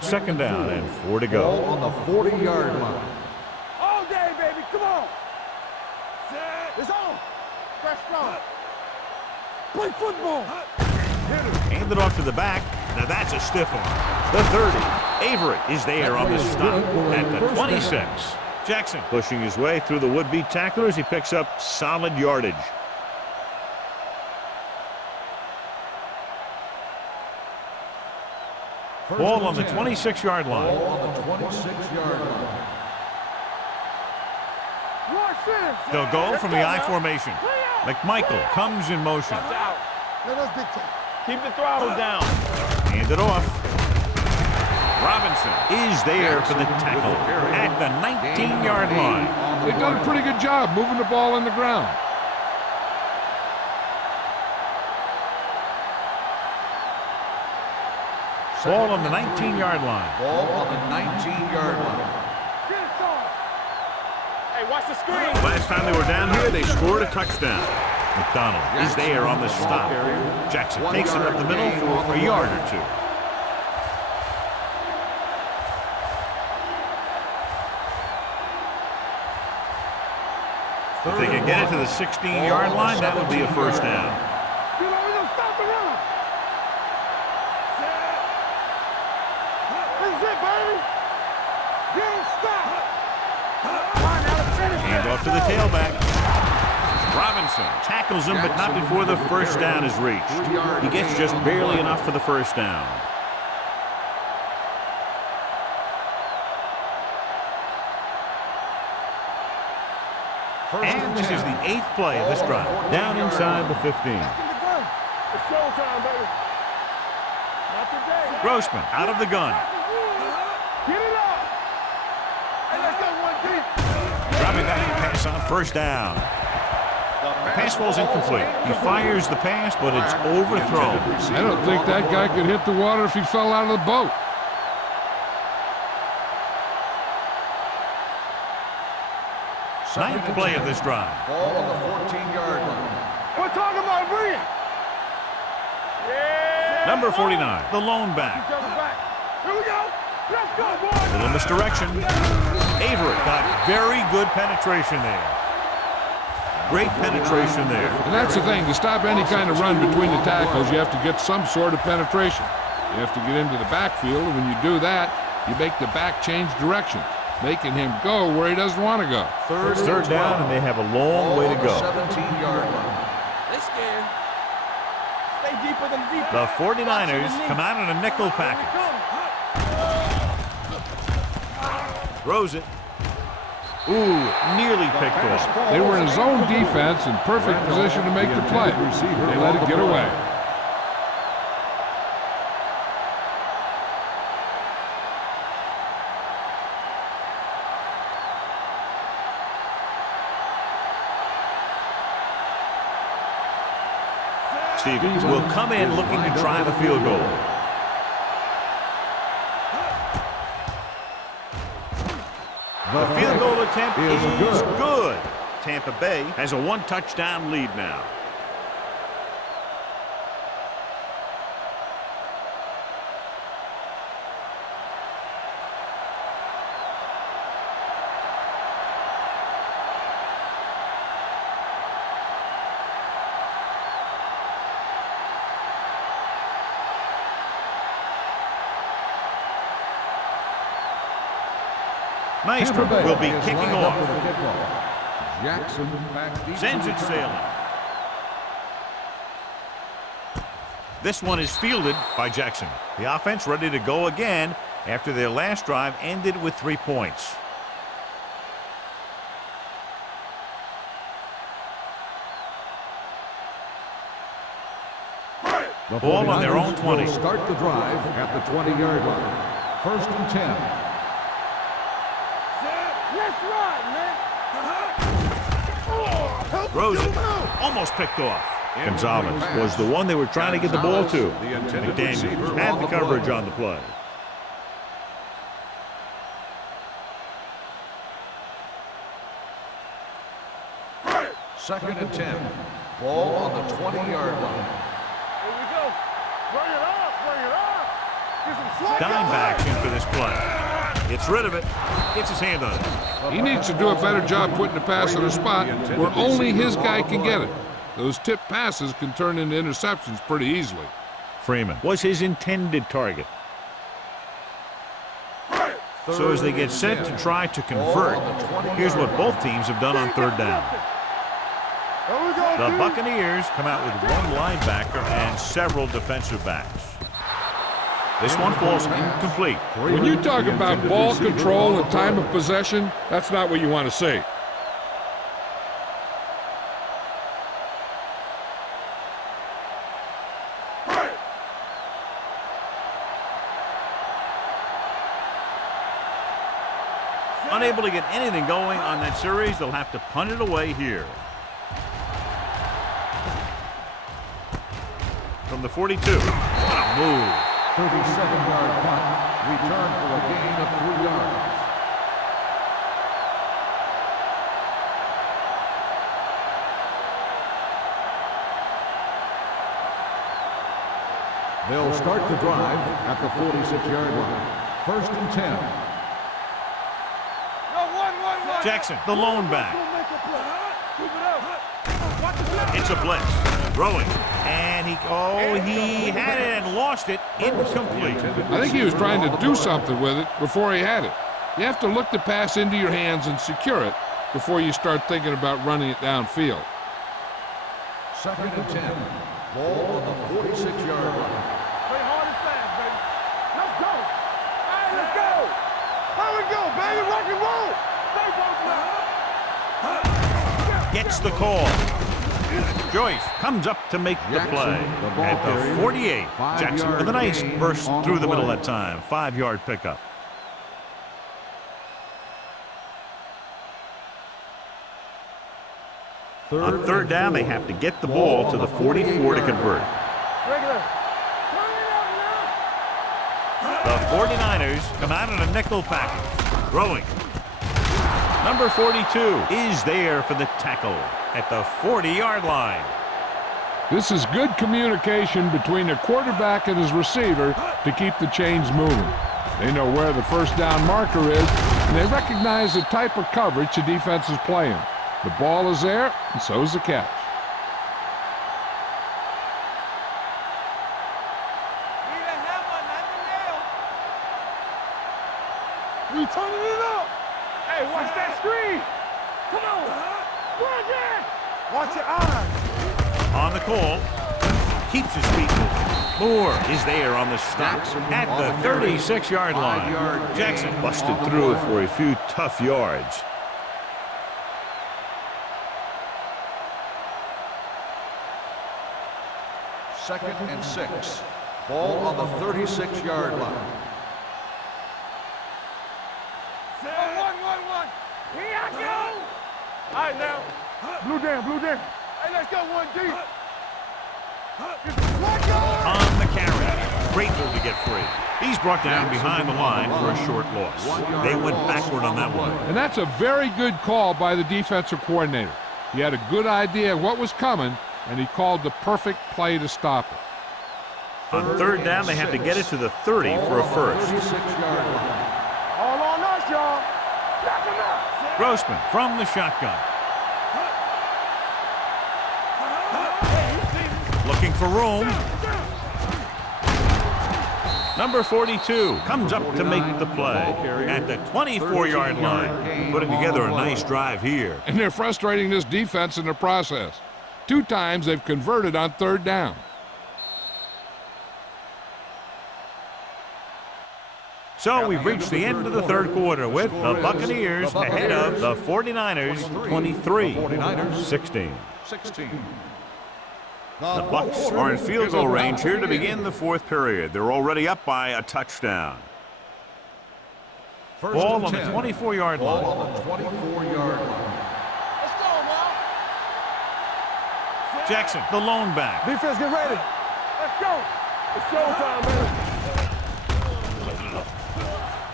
Second down and 4 to go. Ball on the 40-yard line. All day, baby. Come on. It's on. Fresh start. Play football. Hand it off to the back. Now that's a stiff one. The 30. Avery is there on the stop at the 26. Jackson pushing his way through the would-be tacklers. He picks up solid yardage. Ball on the 26-yard line. Ball on the 26-yard line. They'll go from the I formation. McMichael comes in motion. Keep the throttle down. Hand it off. Robinson is there for the tackle at the 19-yard line. They've done a pretty good job moving the ball in the ground. Ball on the 19-yard line. Ball on the 19-yard line. Hey, watch the screen. Last time they were down here, they scored a touchdown. McDonald is there on the stop. Jackson takes it up the middle for a yard or 2. If they can get it to the 16-yard line, that would be a first down. Stop the run. This is it, baby. Don't stop. Hand off to the tailback. Robinson tackles him, but not before the first down is reached. He gets just barely enough for the first down. And this is the 8th play of this drive. Down inside the 15. It's showtime, baby. Not today. Grossman out of the gun. Get it up. Hey, let's go one deep. Dropping back to pass on first down. The pass ball's incomplete. He fires the pass, but it's overthrown. I don't think that guy could hit the water if he fell out of the boat. Ninth play of this drive. Ball on the 14-yard line. We're talking about bring it. Yeah. Number 49, the lone back. Here we go. Let's go, boys. Little misdirection. Avery got very good penetration there. Great penetration there. And that's the thing. To stop any kind of run between the tackles, you have to get some sort of penetration. You have to get into the backfield, and when you do that, you make the back change directions, making him go where he doesn't want to go. It's third down, and they have a long way to go. 17-yard line. They scared. Stay deeper than deep. The 49ers come out in a nickel package. Throws it. Ooh, nearly picked off. They were in zone defense in perfect position to make the play. They let it get away. Stevens will come in looking to try the field goal. The field goal attempt is good. Tampa Bay has a 1-touchdown lead now. Maestro Tampa Bay will be is kicking lined up off. for the kickoff. Jackson back deep. Sends it sailing. This one is fielded by Jackson. The offense ready to go again after their last drive ended with 3 points. The Ball on their own 20. will start the drive at the 20-yard line. 1st and 10. Let's run, man. Throws it. Almost picked off. Gonzalez was the one they were trying to get the ball to. McDaniels had the coverage on the play. Second and 10. Ball on the 20-yard line. Here we go. Bring it up, bring it up. Get some slack Dime on backs that. in for this play. Gets rid of it. Gets his hand on it. He needs to do a better job putting the pass in a spot where only his guy can get it. Those tip passes can turn into interceptions pretty easily. Freeman was his intended target. So as they get set to try to convert, here's what both teams have done on 3rd down. Here we go, The dude. Buccaneers come out with one linebacker and several defensive backs. This one falls incomplete. When you talk about ball control and time of possession, that's not what you want to see. Unable to get anything going on that series, they'll have to punt it away here. From the 42. What a move. 37-yard punt. Return for a gain of 3 yards. They'll start the drive at the 46-yard line. 1st and 10. Jackson, the lone back. Keep it up. Watch the blitz. It's a blitz. Throwing. And he had it and lost it. Incomplete. I think he was trying to do something with it before he had it. You have to look the pass into your hands and secure it before you start thinking about running it downfield. 2nd and 10. Ball on the 46-yard line. Play hard and fast, baby. Let's go. Hey, let's go. Here we go, baby. Rock and roll. Stay both now. Gets the call. Joyce comes up to make the play. At the 48. Jackson with a nice burst through the middle that time. 5-yard pickup. On 3rd down, they have to get the ball to the 44 to convert. Regular. Turn it up now. The 49ers come out in a nickel package. Throwing. Number 42 is there for the tackle at the 40-yard line. This is good communication between the quarterback and his receiver to keep the chains moving. They know where the 1st down marker is, and they recognize the type of coverage the defense is playing. The ball is there, and so is the catch. We turning it up. Hey, watch that screen. Come on. Run there. Watch your eyes. On the call, keeps his feet moving. Moore is there on the stop at the 36-yard line. Jackson busted through for a few tough yards. Second and 6. Ball on the 36-yard line. One. Here I go. All right, now. Blue down. Hey, let's go, 1D. On the carry. Grateful to get free. He's brought down behind the line for a short loss. They went backward on that one. And that's a very good call by the defensive coordinator. He had a good idea of what was coming, and he called the perfect play to stop it. On 3rd down, they have to get it to the 30 for a first. 36-yard line. All on us, y'all. Back him up. Grossman from the shotgun. Looking for room. Number 42 comes up to make the play at the 24-yard line. Putting together a nice drive here. And they're frustrating this defense in the process. 2 times they've converted on 3rd down. So we've reached the end of the 3rd quarter with the Buccaneers ahead of the 49ers 23-16. The Bucs are in field goal range here to begin the 4th period. They're already up by a touchdown. Ball on the 24-yard line. Let's go now. Jackson, the lone back. Defense, get ready. Let's go. It's showtime, man.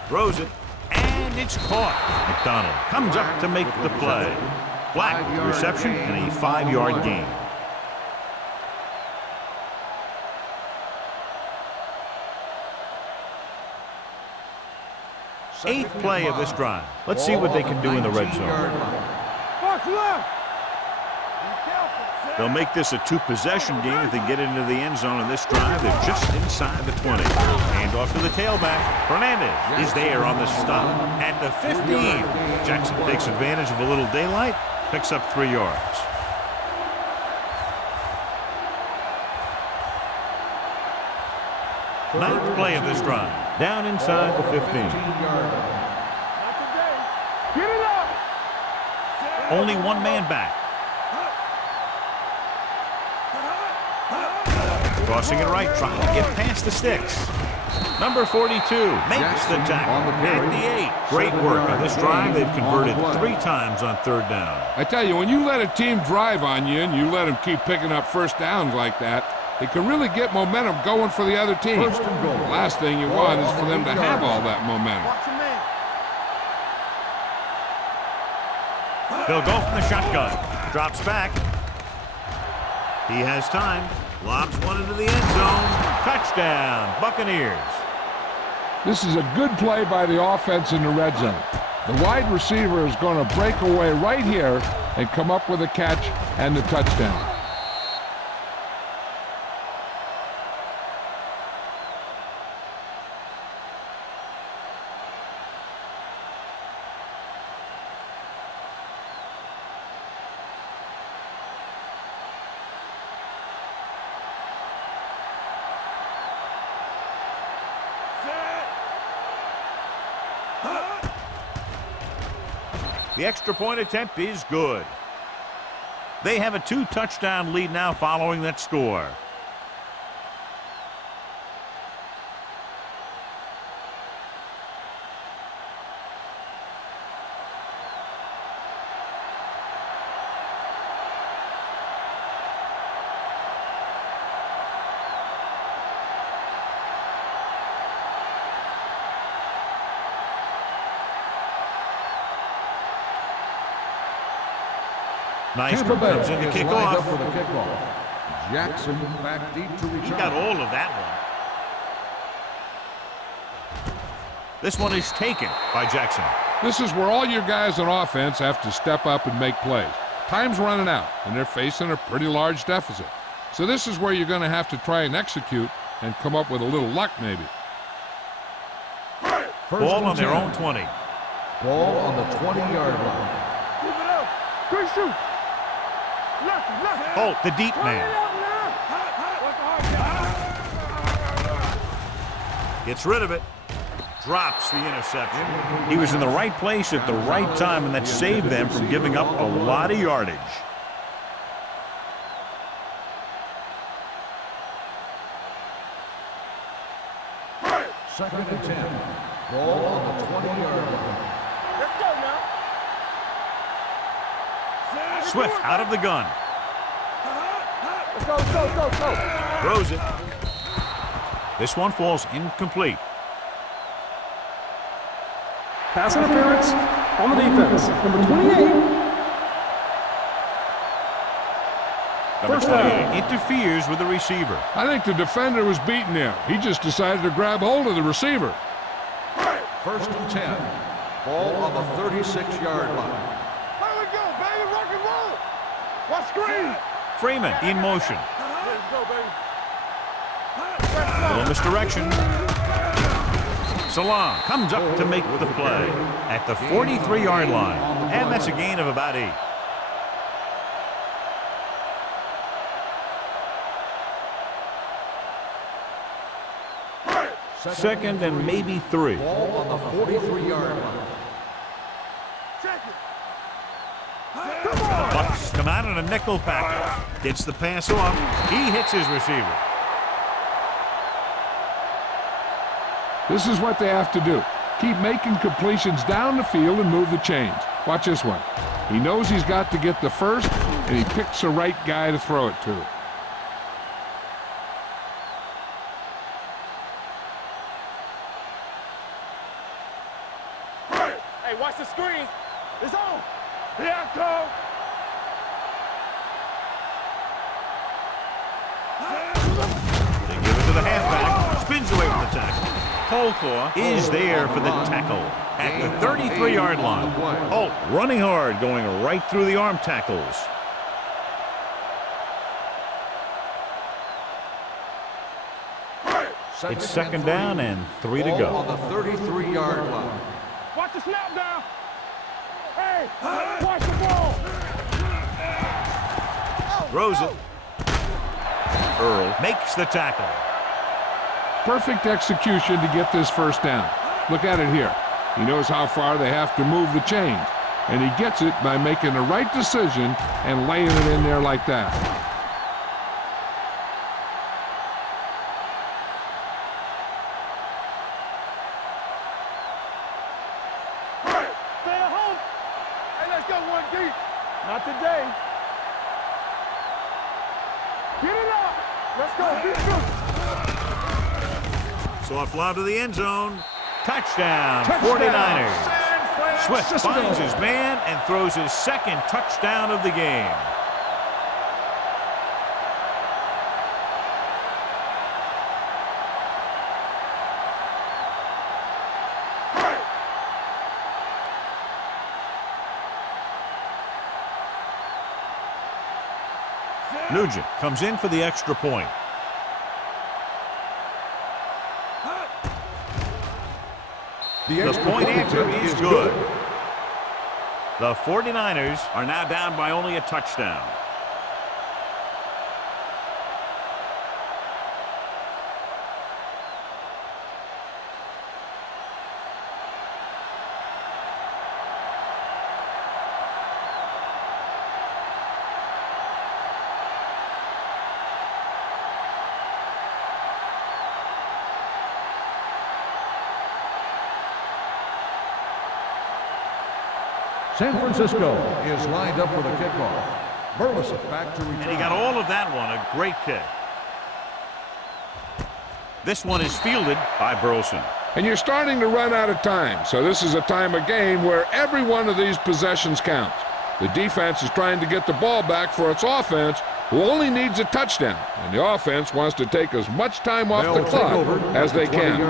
Throws it, and it's caught. McDonald comes up to make the play. Flag reception and a 5-yard gain. 8th play of this drive. Let's see what they can do in the red zone. They'll make this a 2-possession game if they get into the end zone in this drive. They're just inside the 20. Hand off to the tailback. Fernandez is there on the stop. At the 15, Jackson takes advantage of a little daylight, picks up 3 yards. Ninth play of this drive. Down inside the 15. Only 1 man back. Crossing it right, trying to get past the sticks. Number 42 makes the tackle at the 8. Great work on this drive. They've converted 3 times on 3rd down. I tell you, when you let a team drive on you and you let them keep picking up 1st downs like that, it can really get momentum going for the other team. The last thing you want is for them to have all that momentum. They'll go from the shotgun. Drops back. He has time. Lobs one into the end zone. Touchdown, Buccaneers. This is a good play by the offense in the red zone. The wide receiver is going to break away right here and come up with a catch and the touchdown. The extra point attempt is good. They have a 2-touchdown lead now following that score. Nice comes in the kickoff. Jackson back deep to return. He got all of that one. This one is taken by Jackson. This is where all your guys on offense have to step up and make plays. Time's running out, and they're facing a pretty large deficit. So this is where you're going to have to try and execute and come up with a little luck maybe. Ball on their own 20. Ball on the 20-yard line. Keep it up. Quick shoot. Holt, the deep man. Gets rid of it. Drops the interception. He was in the right place at the right time, and that saved them from giving up a lot of yardage. Second and 10. Ball on the 20-yard line. Let's go now. Swift out of the gun. Let's go. Throws it. This one falls incomplete. Pass interference on the defense. Number 28. Number 28 interferes with the receiver. I think the defender was beaten there. He just decided to grab hold of the receiver. First and 10. Ball on the 36-yard line. There we go, baby. Rock and roll. Watch screen. Freeman in motion. Let's go, baby. Little misdirection. Salam comes up to make the play at the 43-yard line. And that's a gain of about 8. Second and maybe 3. Ball on the 43-yard line. Bucks come out in a nickel package. Gets the pass off. He hits his receiver. This is what they have to do. Keep making completions down the field and move the chains. Watch this one. He knows he's got to get the first, and he picks the right guy to throw it to. Hey, watch the screen. It's on. Here I come. They give it to the halfback. Spins away from the tackle. Holclaw is there for the tackle at the 33-yard line. Holt running hard, going right through the arm tackles. It's second down and 3 to go. On the 33-yard line. Watch the snap down. Hey, watch the ball. Throws it. Earl makes the tackle. Perfect execution to get this first down. Look at it here. He knows how far they have to move the chains, and he gets it by making the right decision and laying it in there like that. Stay at home. Hey, let's go one deep. Not today. Get it up. Let's go. Deep two. Soft lob to the end zone. Touchdown, 49ers. Swift finds his man and throws his second touchdown of the game. Nugent comes in for the extra point. The point after is good. The 49ers are now down by only a touchdown. San Francisco is lined up for the kickoff. Burleson back to return. And he got all of that one. A great kick. This one is fielded by Burleson. And you're starting to run out of time, so this is a time of game where every one of these possessions counts. The defense is trying to get the ball back for its offense, who only needs a touchdown, and the offense wants to take as much time off the clock as they can.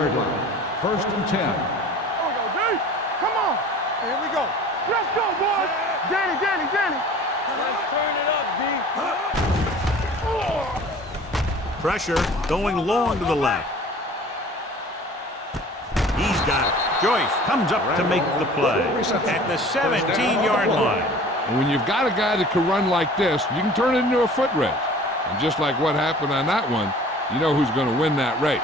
First and 10. There we go, D. Come on. Here we go. Let's go, boys. Danny. Let's turn it up, D. Pressure going long to the left. He's got it. Joyce comes up to make the play at the 17-yard line. And when you've got a guy that can run like this, you can turn it into a foot race. And just like what happened on that one, you know who's going to win that race.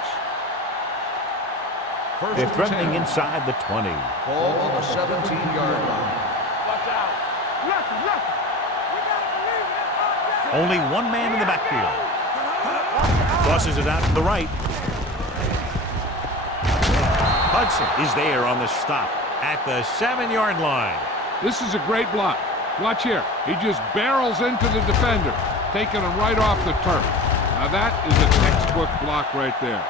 They're threatening inside the 20. Ball on the 17-yard line. Watch out. Left. Only one man in the backfield. Crosses it out to the right. Hudson is there on the stop at the 7-yard line. This is a great block. Watch here. He just barrels into the defender, taking him right off the turf. Now that is a textbook block right there.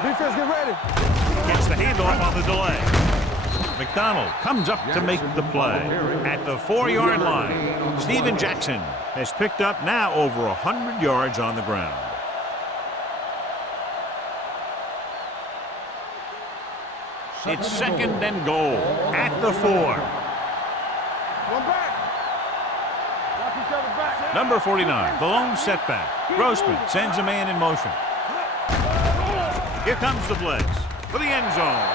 Defense, get ready. Gets the handoff on the delay. McDonald comes up to make the play at the 4-yard line. Steven Jackson has picked up now over 100 yards on the ground. It's second and goal at the 4. One back. Watch each other back. Number 49, the lone setback. Grossman sends a man in motion. Here comes the blitz for the end zone.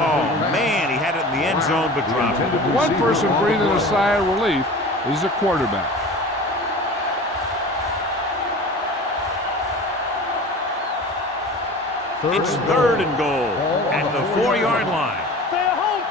Oh, man, he had it in the end zone but dropped it. One person breathing a sigh of relief is the quarterback. It's third and goal at the 4-yard line. Stay at home.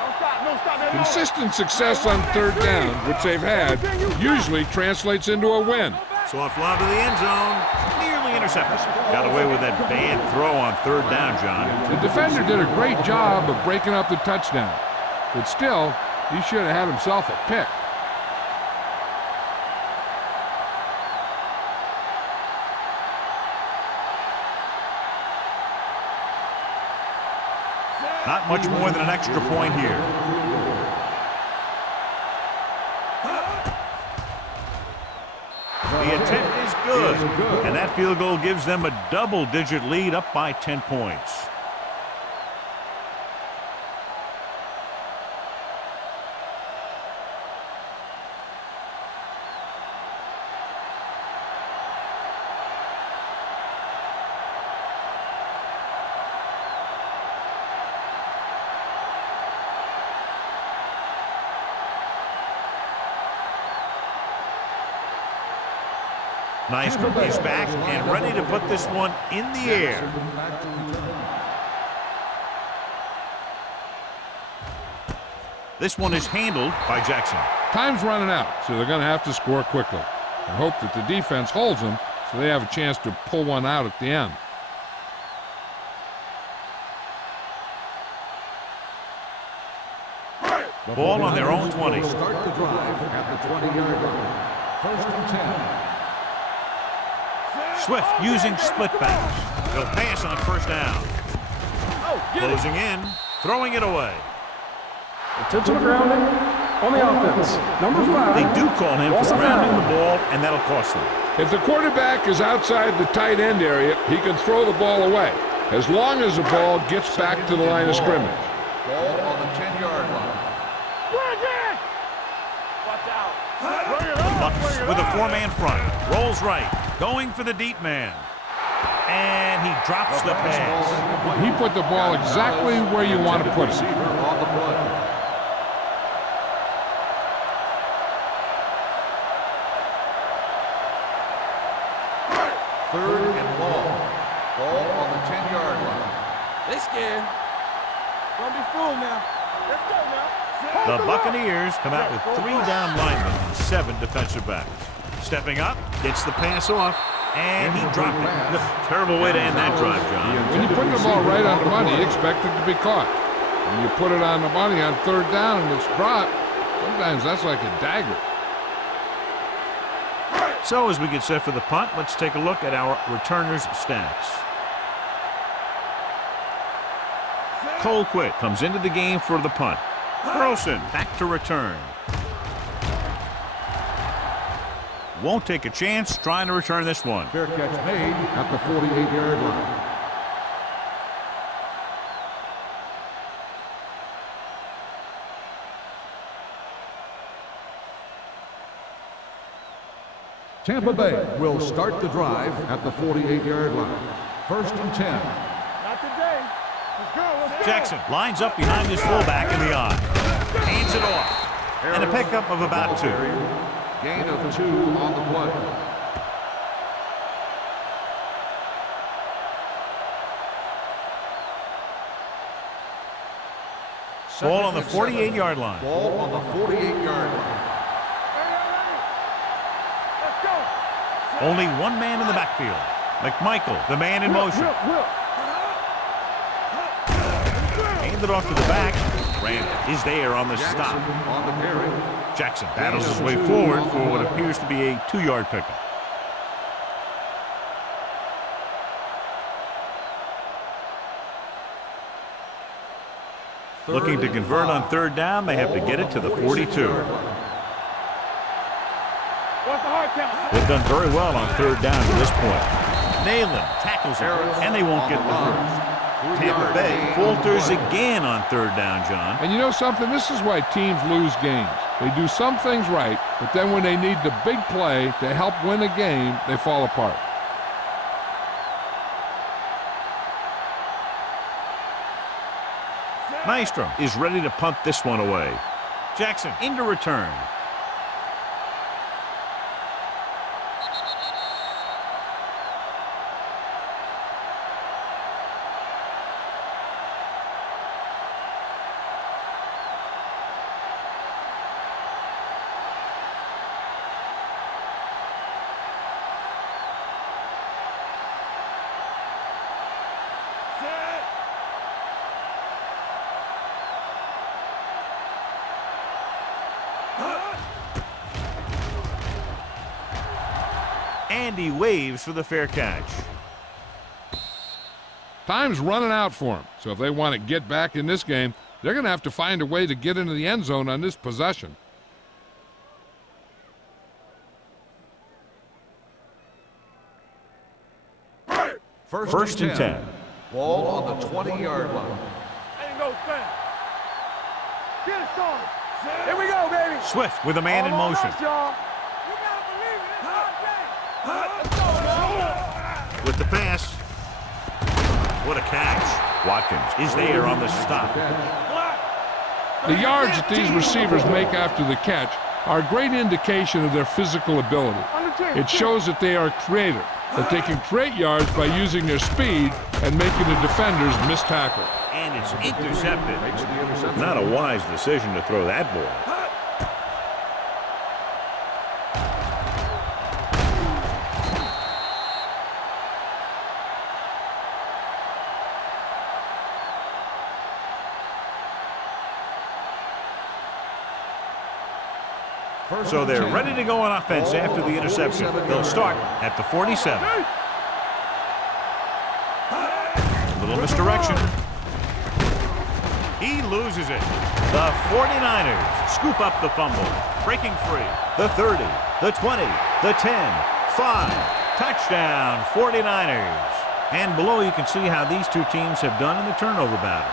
Don't stop. Consistent success on third down, which they've had, usually translates into a win. Soft lob to the end zone. Nearly intercepted. Got away with that bad throw on third down, John. The defender did a great job of breaking up the touchdown, but still, he should have had himself a pick. Not much more than an extra point here. The attempt is good, and that field goal gives them a double-digit lead, up by 10 points. Nice. He's back and ready to put this one in the air. This one is handled by Jackson. Time's running out, so they're going to have to score quickly and hope that the defense holds them so they have a chance to pull one out at the end. Ball on their own 20. Start the drive at the 20-yard line. First and 10. Swift using split backs. He'll pass on first down. Closing in, throwing it away. Intentional grounding on the offense. Number 5. They do call him for grounding the ball, and that'll cost them. If the quarterback is outside the tight end area, he can throw the ball away, as long as the ball gets back to the line of scrimmage. Ball on the 10-yard line. Bucks with a 4-man front. Rolls right. Going for the deep man. And he drops the pass. He put the ball exactly where you want to put it. On the play. Third and long. Ball on the 10-yard line. They scared. Don't be fooled now. Let's go now. The Buccaneers come out with 3 down linemen and 7 defensive backs. Stepping up, gets the pass off, and he dropped it. Terrible way to end that drive, John. When you put the ball right on the money, you expect it to be caught. When you put it on the money on third down and it's dropped, sometimes that's like a dagger. So as we get set for the punt, let's take a look at our returners' stats. Colquitt comes into the game for the punt. Carlson back to return. Won't take a chance trying to return this one. Fair catch made at the 48-yard line. Tampa Bay will start the drive at the 48-yard line. First and 10. Not today. Let's go. Jackson lines up behind his fullback in the eye. Hands it off. And a pickup of about 2. Gain of 2 on the play. Ball on the 48-yard line. Ball on the 48-yard line. Let's go. Only one man in the backfield. McMichael, the man in motion. Handed off to the back. Rand is there on the stop. On the carry. Jackson battles his way forward for what appears to be a 2-yard pickup. Looking to convert on third down, they have to get it to the 42. What's the hard count? They've done very well on third down to this point. Nayland tackles him, and they won't get the first. Tampa Bay falters again on third down, John. And you know something? This is why teams lose games. They do some things right, but then when they need the big play to help win a game, they fall apart. Maestro is ready to punt this one away. Jackson into return. And he waves for the fair catch. Time's running out for them, so if they want to get back in this game, they're going to have to find a way to get into the end zone on this possession. First and 10. Ball on the 20-yard line. Ain't no thing. Get it started. Here we go, baby. Swift with a man in All on motion. us, y'all. You gotta believe it. It's our game. Let's go, man. With the pass. What a catch. Watkins is there on the stop. The yards that these receivers make after the catch are a great indication of their physical ability. It shows that they are creative, that they can create yards by using their speed and making the defenders miss tackle. And it's intercepted. Not a wise decision to throw that ball. So they're ready to go on offense after the interception. They'll start at the 47. A little misdirection. He loses it. The 49ers scoop up the fumble. Breaking free. The 30, the 20, the 10, 5. Touchdown, 49ers. And below you can see how these two teams have done in the turnover battle.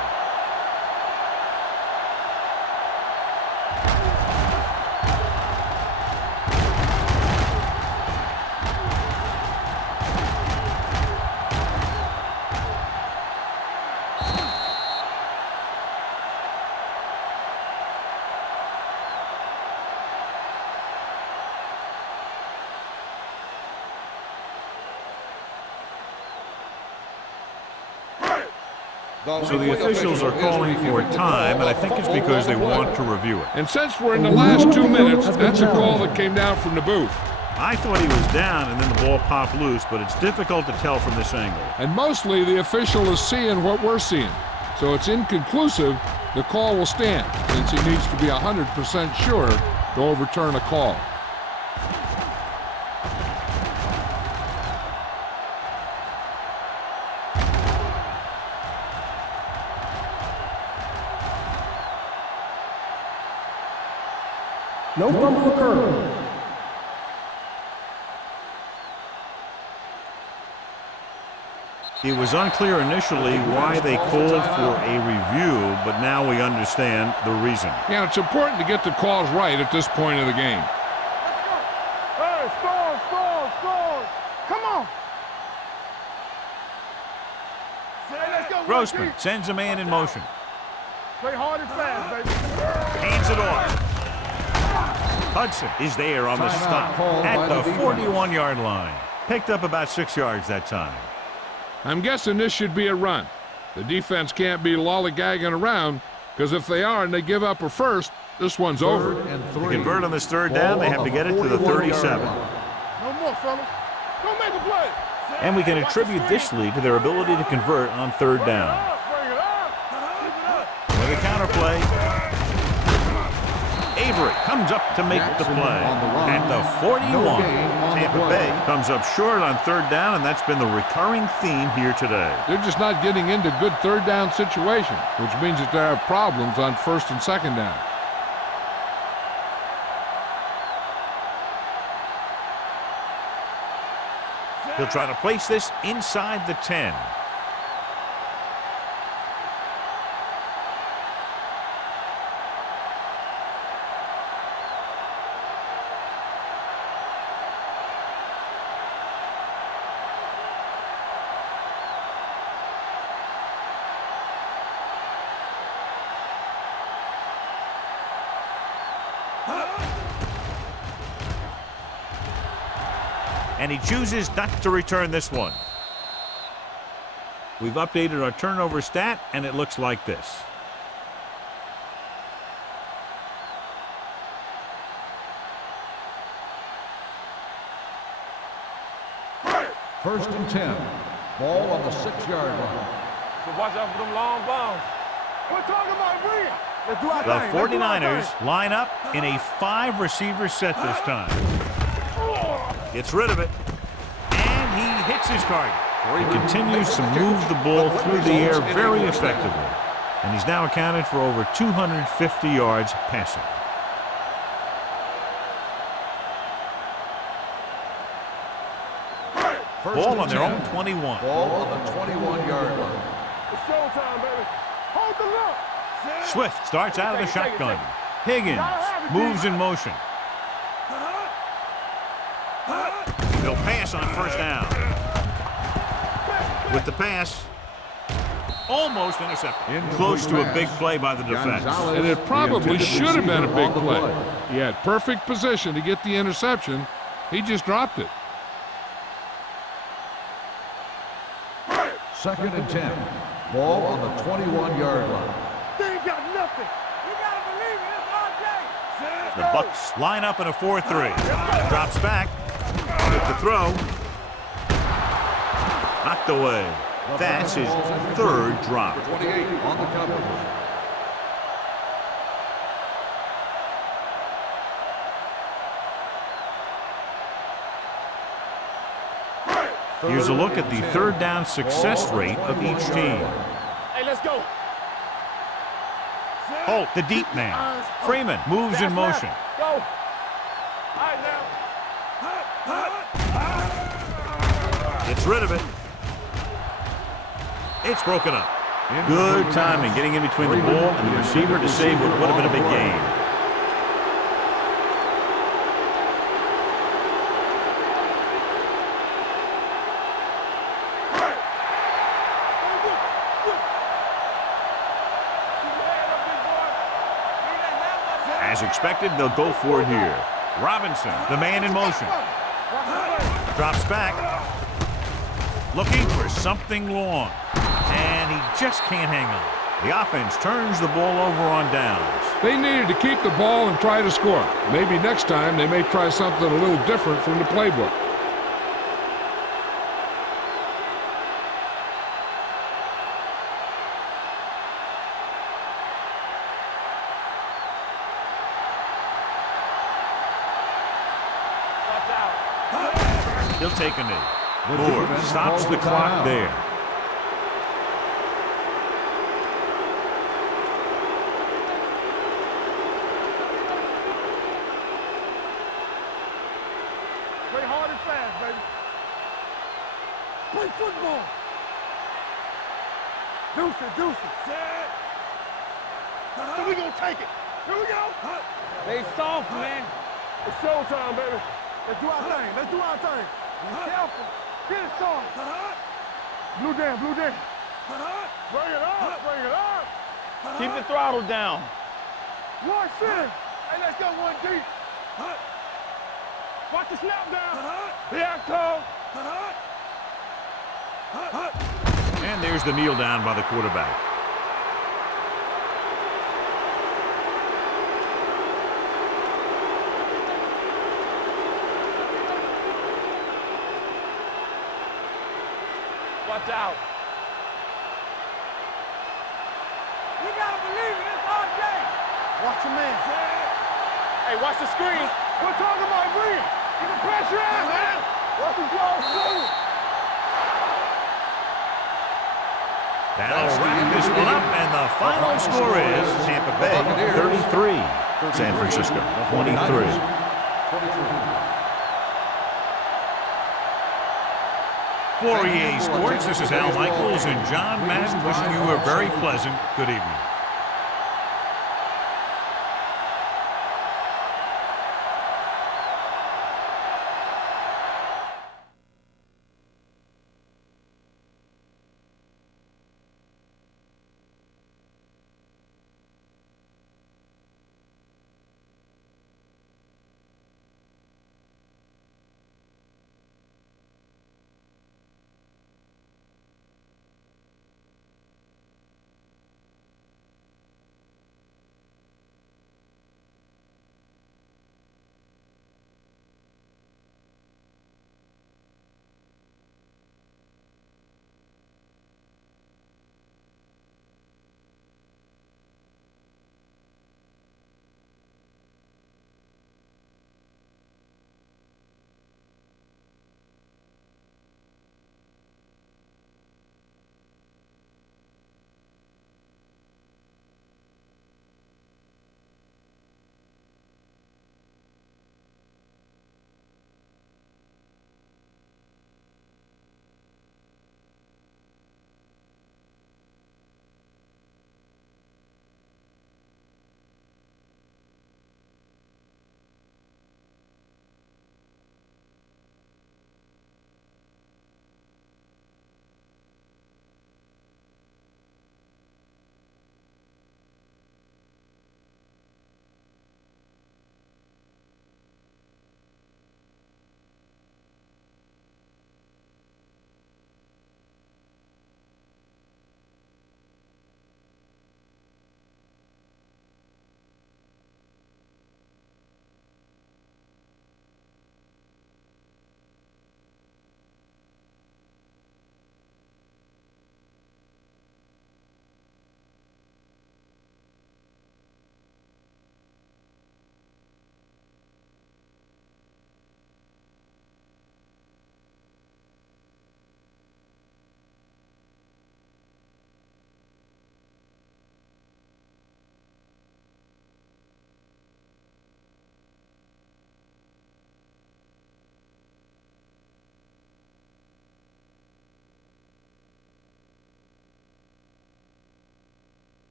So the officials are calling for time, and I think it's because they want to review it. And since we're in the last 2 minutes, that's a call that came down from the booth. I thought he was down and then the ball popped loose, but it's difficult to tell from this angle. And mostly the official is seeing what we're seeing. So it's inconclusive. The call will stand since he needs to be 100% sure to overturn a call. No fumble occurred. It was unclear initially why they called for a review, but now we understand the reason. Yeah, it's important to get the calls right at this point of the game. Hey, score. Come on. Hey, let's go. Grossman sends a man in motion. Play hard and fast, baby. Hands it off. Hudson is there on the stop at the 41-yard line. Picked up about 6 yards that time. I'm guessing this should be a run. The defense can't be lollygagging around, because if they are and they give up a first, this one's over. To convert on this third down, they have to get it to the 37. No more, fellas. Don't make a play. And we can attribute this lead to their ability to convert on third down. Bring it up. With a counter play, Avery comes up to make the play at the 41. Tampa Bay comes up short on third down, and that's been the recurring theme here today. They're just not getting into good third down situations, which means that they have problems on first and second down. He'll try to place this inside the 10. And he chooses not to return this one. We've updated our turnover stat, and it looks like this. First and 10. Ball on the 6-yard line. So watch out for them long bombs. We're talking about bring it. Let's do our The thing. Let's do our 49ers thing. line up in a 5-receiver set this time. Gets rid of it, and he hits his target. He continues to move the ball through the air very effectively, and he's now accounted for over 250 yards passing. Ball on their own 21. Ball on the 21-yard line. It's showtime, baby. Hold the look. Swift starts out of the shotgun. Higgins moves in motion. They'll pass on first down. With the pass, almost intercepted. Close to a big play by the defense. And it probably should have been a big play. He had perfect position to get the interception. He just dropped it. Second and 10. Ball on the 21-yard line. They ain't got nothing. You gotta believe it. It's RJ. The Bucks line up in a 4-3. Drops back. With the throw. Knocked away. That's his third drop. 28 on the cover. Here's a look at the third down success rate of each team. Hey, let's go. Holt, the deep man. Freeman moves in motion. Go. All right, now. Gets rid of it. It's broken up. Good timing getting in between the ball and the receiver to save what would have been a big game. As expected, they'll go for it here. Robinson, the man in motion. Drops back. Looking for something long. And he just can't hang on. The offense turns the ball over on downs. They needed to keep the ball and try to score. Maybe next time they may try something a little different from the playbook. He'll take a knee. Moore stops the clock there. Play hard and fast, baby. Play football. Deuce it. Set. So we gonna take it. Here we go. They soft, man. It's showtime, baby. Let's do our thing. Let's do our thing. Be careful. Get it started. Blue down. Bring it up. Keep the throttle down. One shit. Hey, let's go one deep. Watch the snap down. Here I come. And there's the kneel down by the quarterback. Watch out. You gotta believe it. It's RJ. Watch your man. Hey, watch the screen. We're talking about bring. Get the pressure out, man. Watch the draw through. That'll wrap this one up, and the final score is Tampa Bay 33, San Francisco 23. For EA Sports, this is Al Michaels and John Madden wishing you a very pleasant good evening.